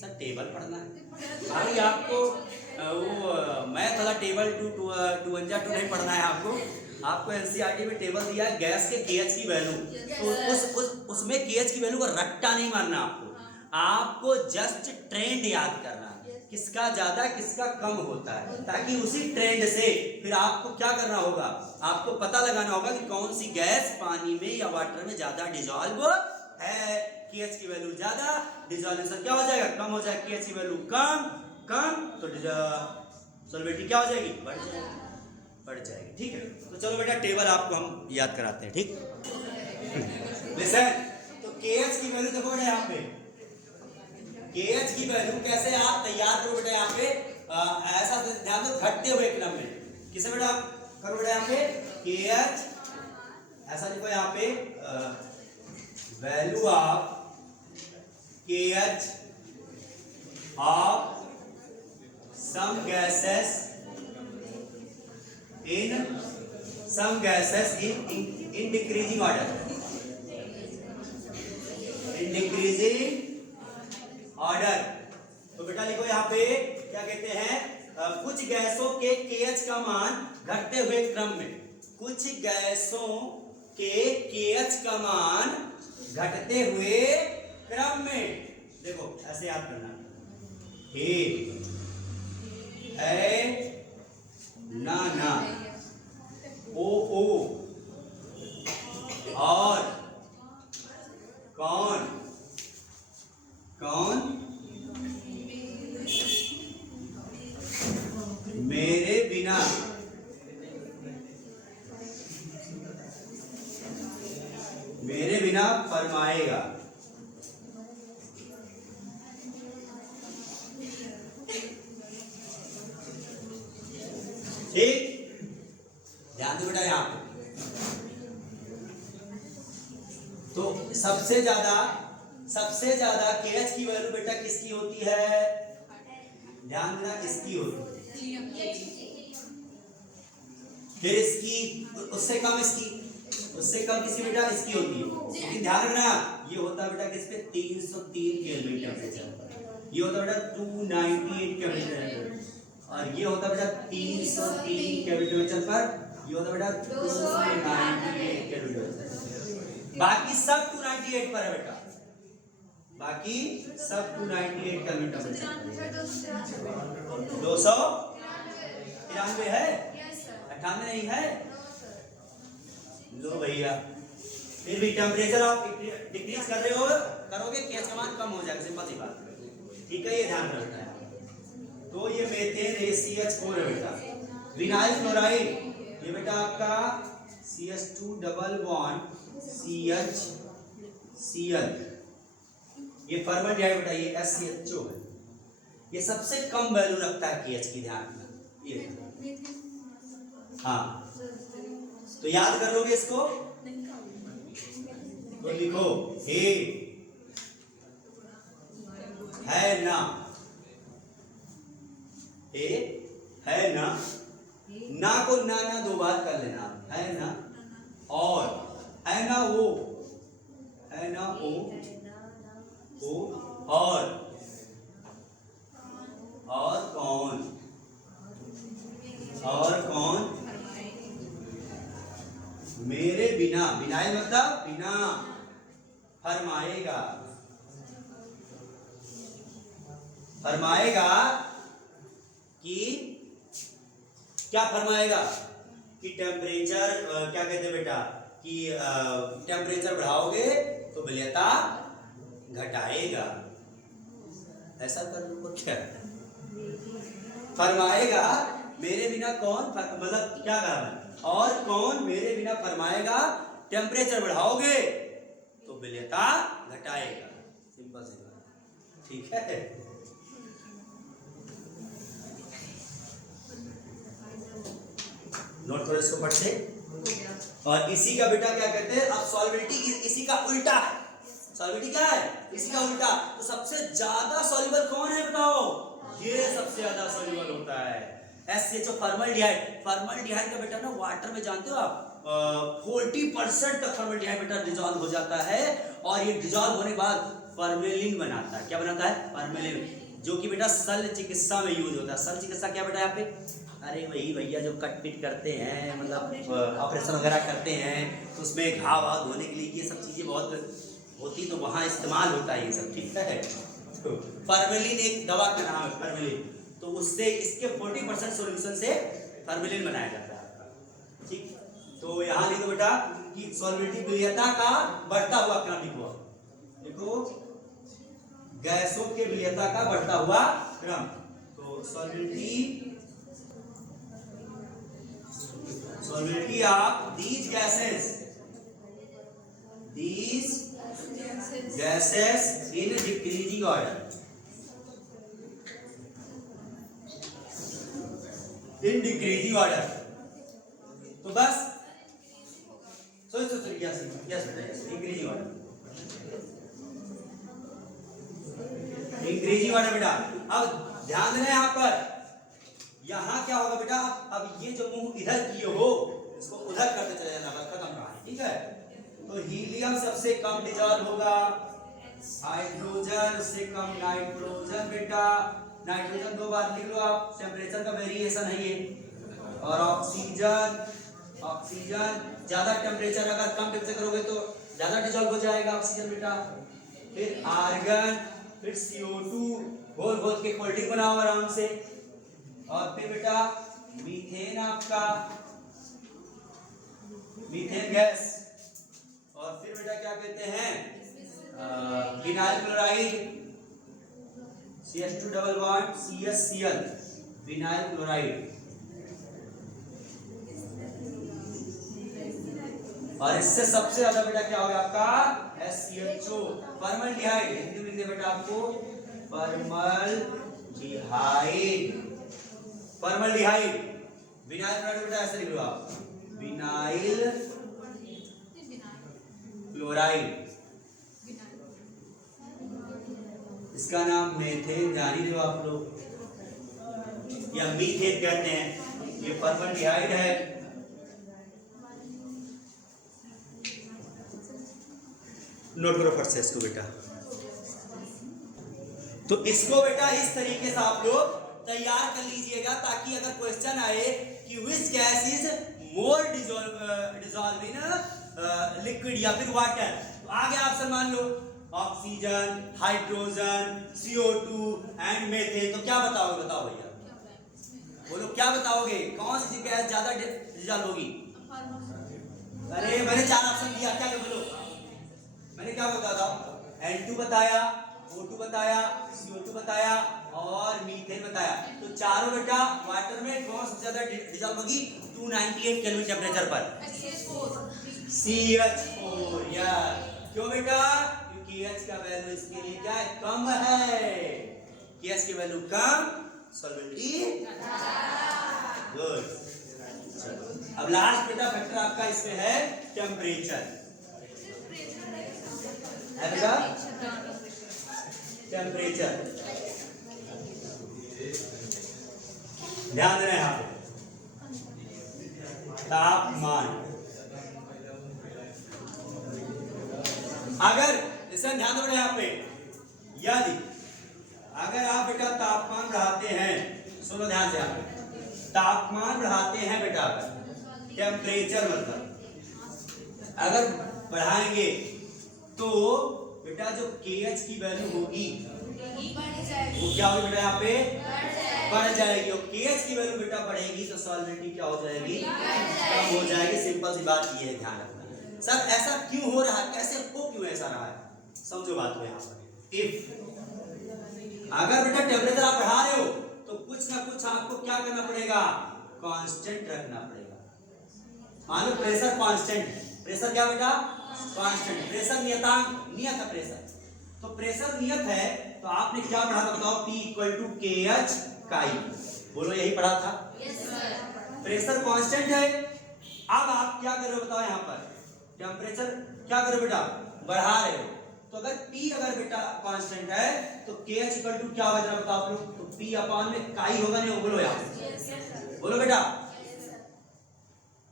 सर टेबल पढ़ना है भाई आपको, वो मैं थोड़ा टेबल 2 नहीं पढ़ना है आपको NCERT में टेबल दिया है गैस के KH की वैल्यू, तो उसमें KH की वैल्यू को रट्टा नहीं मारना आपको जस्ट ट्रेंड याद करना, किसका ज्यादा किसका कम होता है, ताकि उसी ट्रेंड से फिर आपको क्या करना होगा, आपको पता लगाना होगा कि कौन सी गैस पानी में या वाटर में ज्यादा डिजॉल्व है। KH की वैल्यू ज्यादा, डिजोल्यूशन क्या हो जाएगा, कम हो जाएगा। KH की वैल्यू कम तो सॉल्वेंटी क्या हो जाएगी, बढ़ जाएगी। ठीक है, तो चलो बेटा टेबल आपको हम याद कराते हैं। ठीक लिसन, तो KH की वैल्यू देखो बेटा यहाँ पे, KH की वैल्यू कैसे आप तैयार करो बेटा यहाँ पे, ऐसा ध्यान दो घटते हुए क्रम में। किसे बेटा करो बेटा यहाँ पे KH, ऐसा लिखो यहाँ पे value of KH of some gases in decreasing order, तो बेटा लिखो यहाँ पे क्या कहते हैं, कुछ गैसों के KH का मान घटते हुए क्रम में, कुछ गैसों के KH का मान घटते हुए क्रम में। देखो ऐसे याद करना, हे है ना ओ और कौन मेरे बिना फरमाएगा। ठीक, ध्यान दो बेटा यहाँ पे। तो सबसे ज्यादा KH की वैल्यू बेटा किसकी होती है, ध्यान देना, किसकी होती है, फिर इसकी, उससे कम इसकी, उससे कम किसी बेटा इसकी होती है। लेकिन ध्यान रखना ये होता है बेटा किस पे, 303 केल्विन टेम्परेचर, ये होता है बेटा 298 केल्विन टेम्परेचर, और ये होता है बेटा 303 केल्विन टेम्परेचर पर, ये होता है बेटा 298 केल्विन टेम्परेचर। बाकी सब 298 पर है बेटा, बाकी सब 298 केल्विन टेम्परेचर। 293 है, 98 नहीं है। लो भैया, फिर भी टेम्परेचर आप डिक्रीज कर रहे हो, करोगे KH का मान कम हो जाएगा, सिंपल सी बात। ठीक है, ये ध्यान रखना है। तो ये मेथेन ACH4 है बेटा। विनाइल क्लोराइड ये बेटा आपका CH2 डबल बॉन्ड CHCl, ये फॉर्मल्डिहाइड बेटा, ये SCHO है। ये सबसे कम वैल्यू रखता है KH की, ध्यान में ये। हाँ, तो याद कर लोगे इसको, तो लिखो है ना, है ना, ना को ना दो बार कर लेना, है ना, और है ना वो, है ना ओ और कौन, मेरे बिना, बिनाई मतलब बिना, फरमाएगा कि क्या फरमाएगा कि टेम्परेचर, क्या कहते हैं बेटा कि टेम्परेचर बढ़ाओगे तो विलेयता घटाएगा। ऐसा कर लो, क्या फरमाएगा मेरे बिना कौन, मतलब क्या कारण, और कौन मेरे बिना फरमाएगा टेम्परेचर बढ़ाओगे तो विलेयता घटाएगा। सिंपल सी बात, ठीक है। नोट करो इसको फट से। और इसी का बेटा क्या कहते हैं, अब सॉल्युबिलिटी इसी का उल्टा है। सॉल्युबिलिटी क्या है, इसी का उल्टा। तो सबसे ज्यादा सॉल्युबल कौन है बताओ, ये सबसे ज्यादा सॉल्युबल होता है SCHO फॉर्मल्डिहाइड। फॉर्मल्डिहाइड का बेटा ना वाटर में जानते हो आप 40% तक फॉर्मल्डिहाइड बेटा डिसॉल्व हो जाता है, और ये डिसॉल्व होने के बाद फॉर्मेलिन बनाता है। क्या बनाता है, फॉर्मेलिन, जो कि बेटा शल्य चिकित्सा में यूज होता है। शल्य चिकित्सा क्या बेटा यहाँ पे, अरे वही भैया जो कट पीट करते हैं, मतलब ऑपरेशन वगैरह करते हैं, तो उसमें घाव धोने के लिए ये सब चीजें बहुत होती, तो वहाँ इस्तेमाल होता है ये सब, ठीक है। तो फॉर्मेलिन एक दवा का नाम है, फॉर्मेलिन। तो उससे इसके 40% सॉल्यूशन से फॉर्मेलिन बनाया जाता है, ठीक। तो यहाँ लिखो बेटा कि सॉल्युबिलिटी विलेयता का बढ़ता हुआ क्रम लिखो, गैसों के विलेयता का बढ़ता हुआ क्रम। तो solubility of these gases in decreasing order, तो बस सोच यस इंक्रीजिंग ऑर्डर, बेटा। अब ध्यान देना यहाँ पर, यहाँ क्या होगा बेटा, अब ये जो मुंह इधर किए हो इसको उधर करते चले जाना, बस खत्म कहानी, ठीक है। तो हीलियम सबसे कम डिसॉल्व होगा, हाइड्रोजन से कम नाइट्रोजन बेटा, नाइट्रोजन दो बार लिख लो आप, टेम्परेचर का वेरिएशन है ये। और ऑक्सीजन ज्यादा टेम्परेचर, अगर कम टेम्परेचर करोगे तो ज्यादा डिसॉल्व हो जाएगा ऑक्सीजन बेटा। फिर आर्गन, फिर CO2, घोल के कोल्ड ड्रिंक बनाओ आराम से। और फिर बेटा मीथेन, आपका मीथेन गैस। और फिर बेटा क्या कहते हैं, vinyl chloride CH2 double bond CHCl, vinyl chloride. और इससे सबसे ज्यादा बेटा क्या होगा आपका SCHO, फॉर्मल्डिहाइड। हिंदी में लिखते बेटा आपको फॉर्मल्डिहाइड, विनाइल क्लोराइड बेटा ऐसे लिख लो आप, विनाइल क्लोराइड। इसका नाम मेथेन जान ही लो आप लोग, या मीथेन कहते हैं। ये फॉर्मल्डिहाइड है। नोट करो फट से इसको बेटा। तो इसको बेटा इस तरीके से आप लोग तैयार कर लीजिएगा, ताकि अगर क्वेश्चन आए कि which gas is more dissolve in liquid या फिर वाटर, तो आगे ऑप्शन मान लो oxygen, hydrogen, CO2 and methane. तो क्या बताओगे, बताओ भैया, बोलो क्या बताओगे, कौन सी गैस ज्यादा डिसॉल्व होगी? अरे मैंने 4 ऑप्शन दिया, क्या बोलो, मैंने क्या बताया था, N2 बताया, O2 बताया, CO2 बताया और मीथेन बताया। तो चारों बेटा वाटर में कौन सबसे ज्यादा डिजॉल्व होगी 298 केल्विन टेम्परेचर पर? CH4। यार क्यों बेटा? क्योंकि H का वैल्यू इसके लिए क्या है? कम है। KH की वैल्यू कम, सॉल्वेंटी गुड। अब लास्ट बेटा फैक्टर आपका इसमें है टेम्परेचर, है बेटा टेम्परेचर। ध्यान देना यहाँ पे तापमान। अगर इसे ध्यान दो यहाँ पे, यदि अगर आप बेटा तापमान बढ़ाते हैं, सुनो ध्यान से, आप तापमान बढ़ाते हैं बेटा, टेम्परेचर मतलब अगर बढ़ाएंगे तो बेटा जो KH की वैल्यू होगी वो क्या होगी बेटा? यहाँ पे बढ़ जाएगी। और KH की वैल्यू बेटा बढ़ेगी तो सॉल्वेंटी क्या हो जाएगी? कम हो जाएगी। सिंपल सी बात ये है, ध्यान रखना। सर ऐसा क्यों हो रहा है, कैसे हो, क्यों ऐसा रहा है? समझो बात को यहाँ पर। इफ अगर बेटा टेम्परेचर आप बढ़ा रहे हो तो कुछ ना कुछ आपको क्या करना पड़ेगा? कांस्टेंट रखना पड़ेगा। मान लो प्रेशर कांस्टेंट, प्रेशर क्या बेटा? कांस्टेंट। प्रेशर नियतांक, नियत है प्रेशर, तो प्रेशर नियत है तो आपने क्या पढ़ा था बताओ? P = KH काई, बोलो यही पढ़ा था। प्रेशर कांस्टेंट है। अब आप क्या कर रहे हो बताओ? यहाँ पर टेम्परेचर क्या कर रहे हो बेटा? बढ़ा रहे हो। तो अगर P अगर बेटा कांस्टेंट है तो KH = क्या होगा बताओ आप लोग? तो P अपान में काई होगा, नहीं? बोलो यहाँ, बोलो बेटा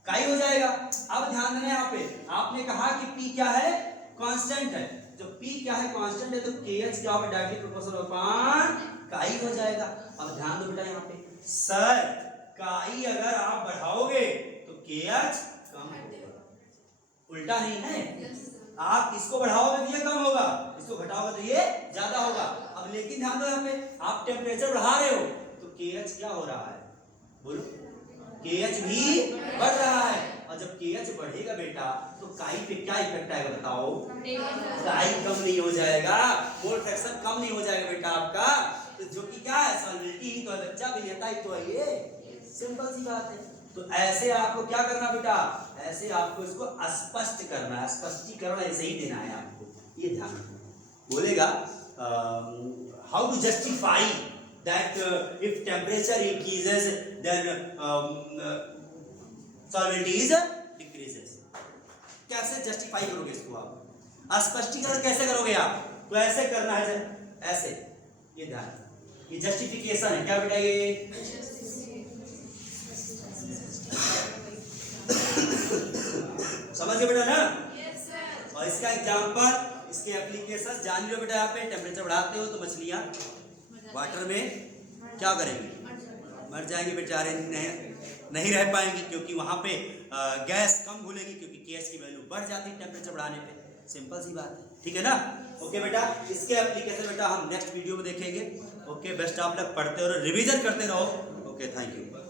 काई हो जाएगा। अब ध्यान देना यहाँ पे, आपने कहा कि P क्या है? कांस्टेंट है। जो P क्या है? कांस्टेंट है, तो KH क्या होगा? डायरेक्टली प्रोपोर्शनल अपान काई हो जाएगा। अब ध्यान दो बेटा यहाँ पे, सर काई अगर आप बढ़ाओगे तो KH कम होगा, उल्टा नहीं है। आप इसको बढ़ाओगे तो ये कम होगा, इसको घटाओगे तो ये ज्यादा होगा। अब लेकिन ध्यान दो यहाँ पे, आप टेम्परेचर बढ़ा रहे हो तो KH क्या हो रहा है? बोलो, KH भी बढ़ रहा है। और जब KH बढ़ेगा बेटा तो काई पे क्या इफेक्ट आएगा बताओ? काई कम नहीं हो जाएगा, मोल फ्रैक्शन कम नहीं हो जाएगा बेटा आपका। तो जो कि क्या है? सॉल्वेंटी ही तो है, बच्चा भी लेता ही तो है, ये सिंपल सी बात है। तो ऐसे आपको क्या करना बेटा? ऐसे आपको इसको स्पष्ट करना है, स्पष्टीकरण ऐसे ही देना है आपको, ये ध्यान रखना। बोलेगा how to justify that if temperature increases then solvency is decreases। कैसे जस्टिफाई करोगे इसको? आप स्पष्टीकरण कैसे करोगे आप? तो ऐसे करना है, ऐसे, ये ध्यान, ये जस्टिफिकेशन है क्या बेटा? ये समझ गए बेटा ना? yes, sir। और इसका एग्जांपल, इसके एप्लीकेशन जान लो बेटा। यहाँ पे टेम्परेचर बढ़ाते हो तो मछलियाँ वाटर में क्या करेंगी? मर जाएंगे बेचारे, नहीं रह पाएंगी, क्योंकि वहां पे गैस कम घुलेगी, क्योंकि KH की वैल्यू बढ़ जाती है टेम्परेचर बढ़ाने पे। सिंपल सी बात है, ठीक है ना? ओके बेटा, इसके एप्लीकेशन बेटा हम नेक्स्ट वीडियो में देखेंगे। ओके, बेस्ट आप लोग पढ़ते रहो, रिवीजन करते रहो। Okay, thank you.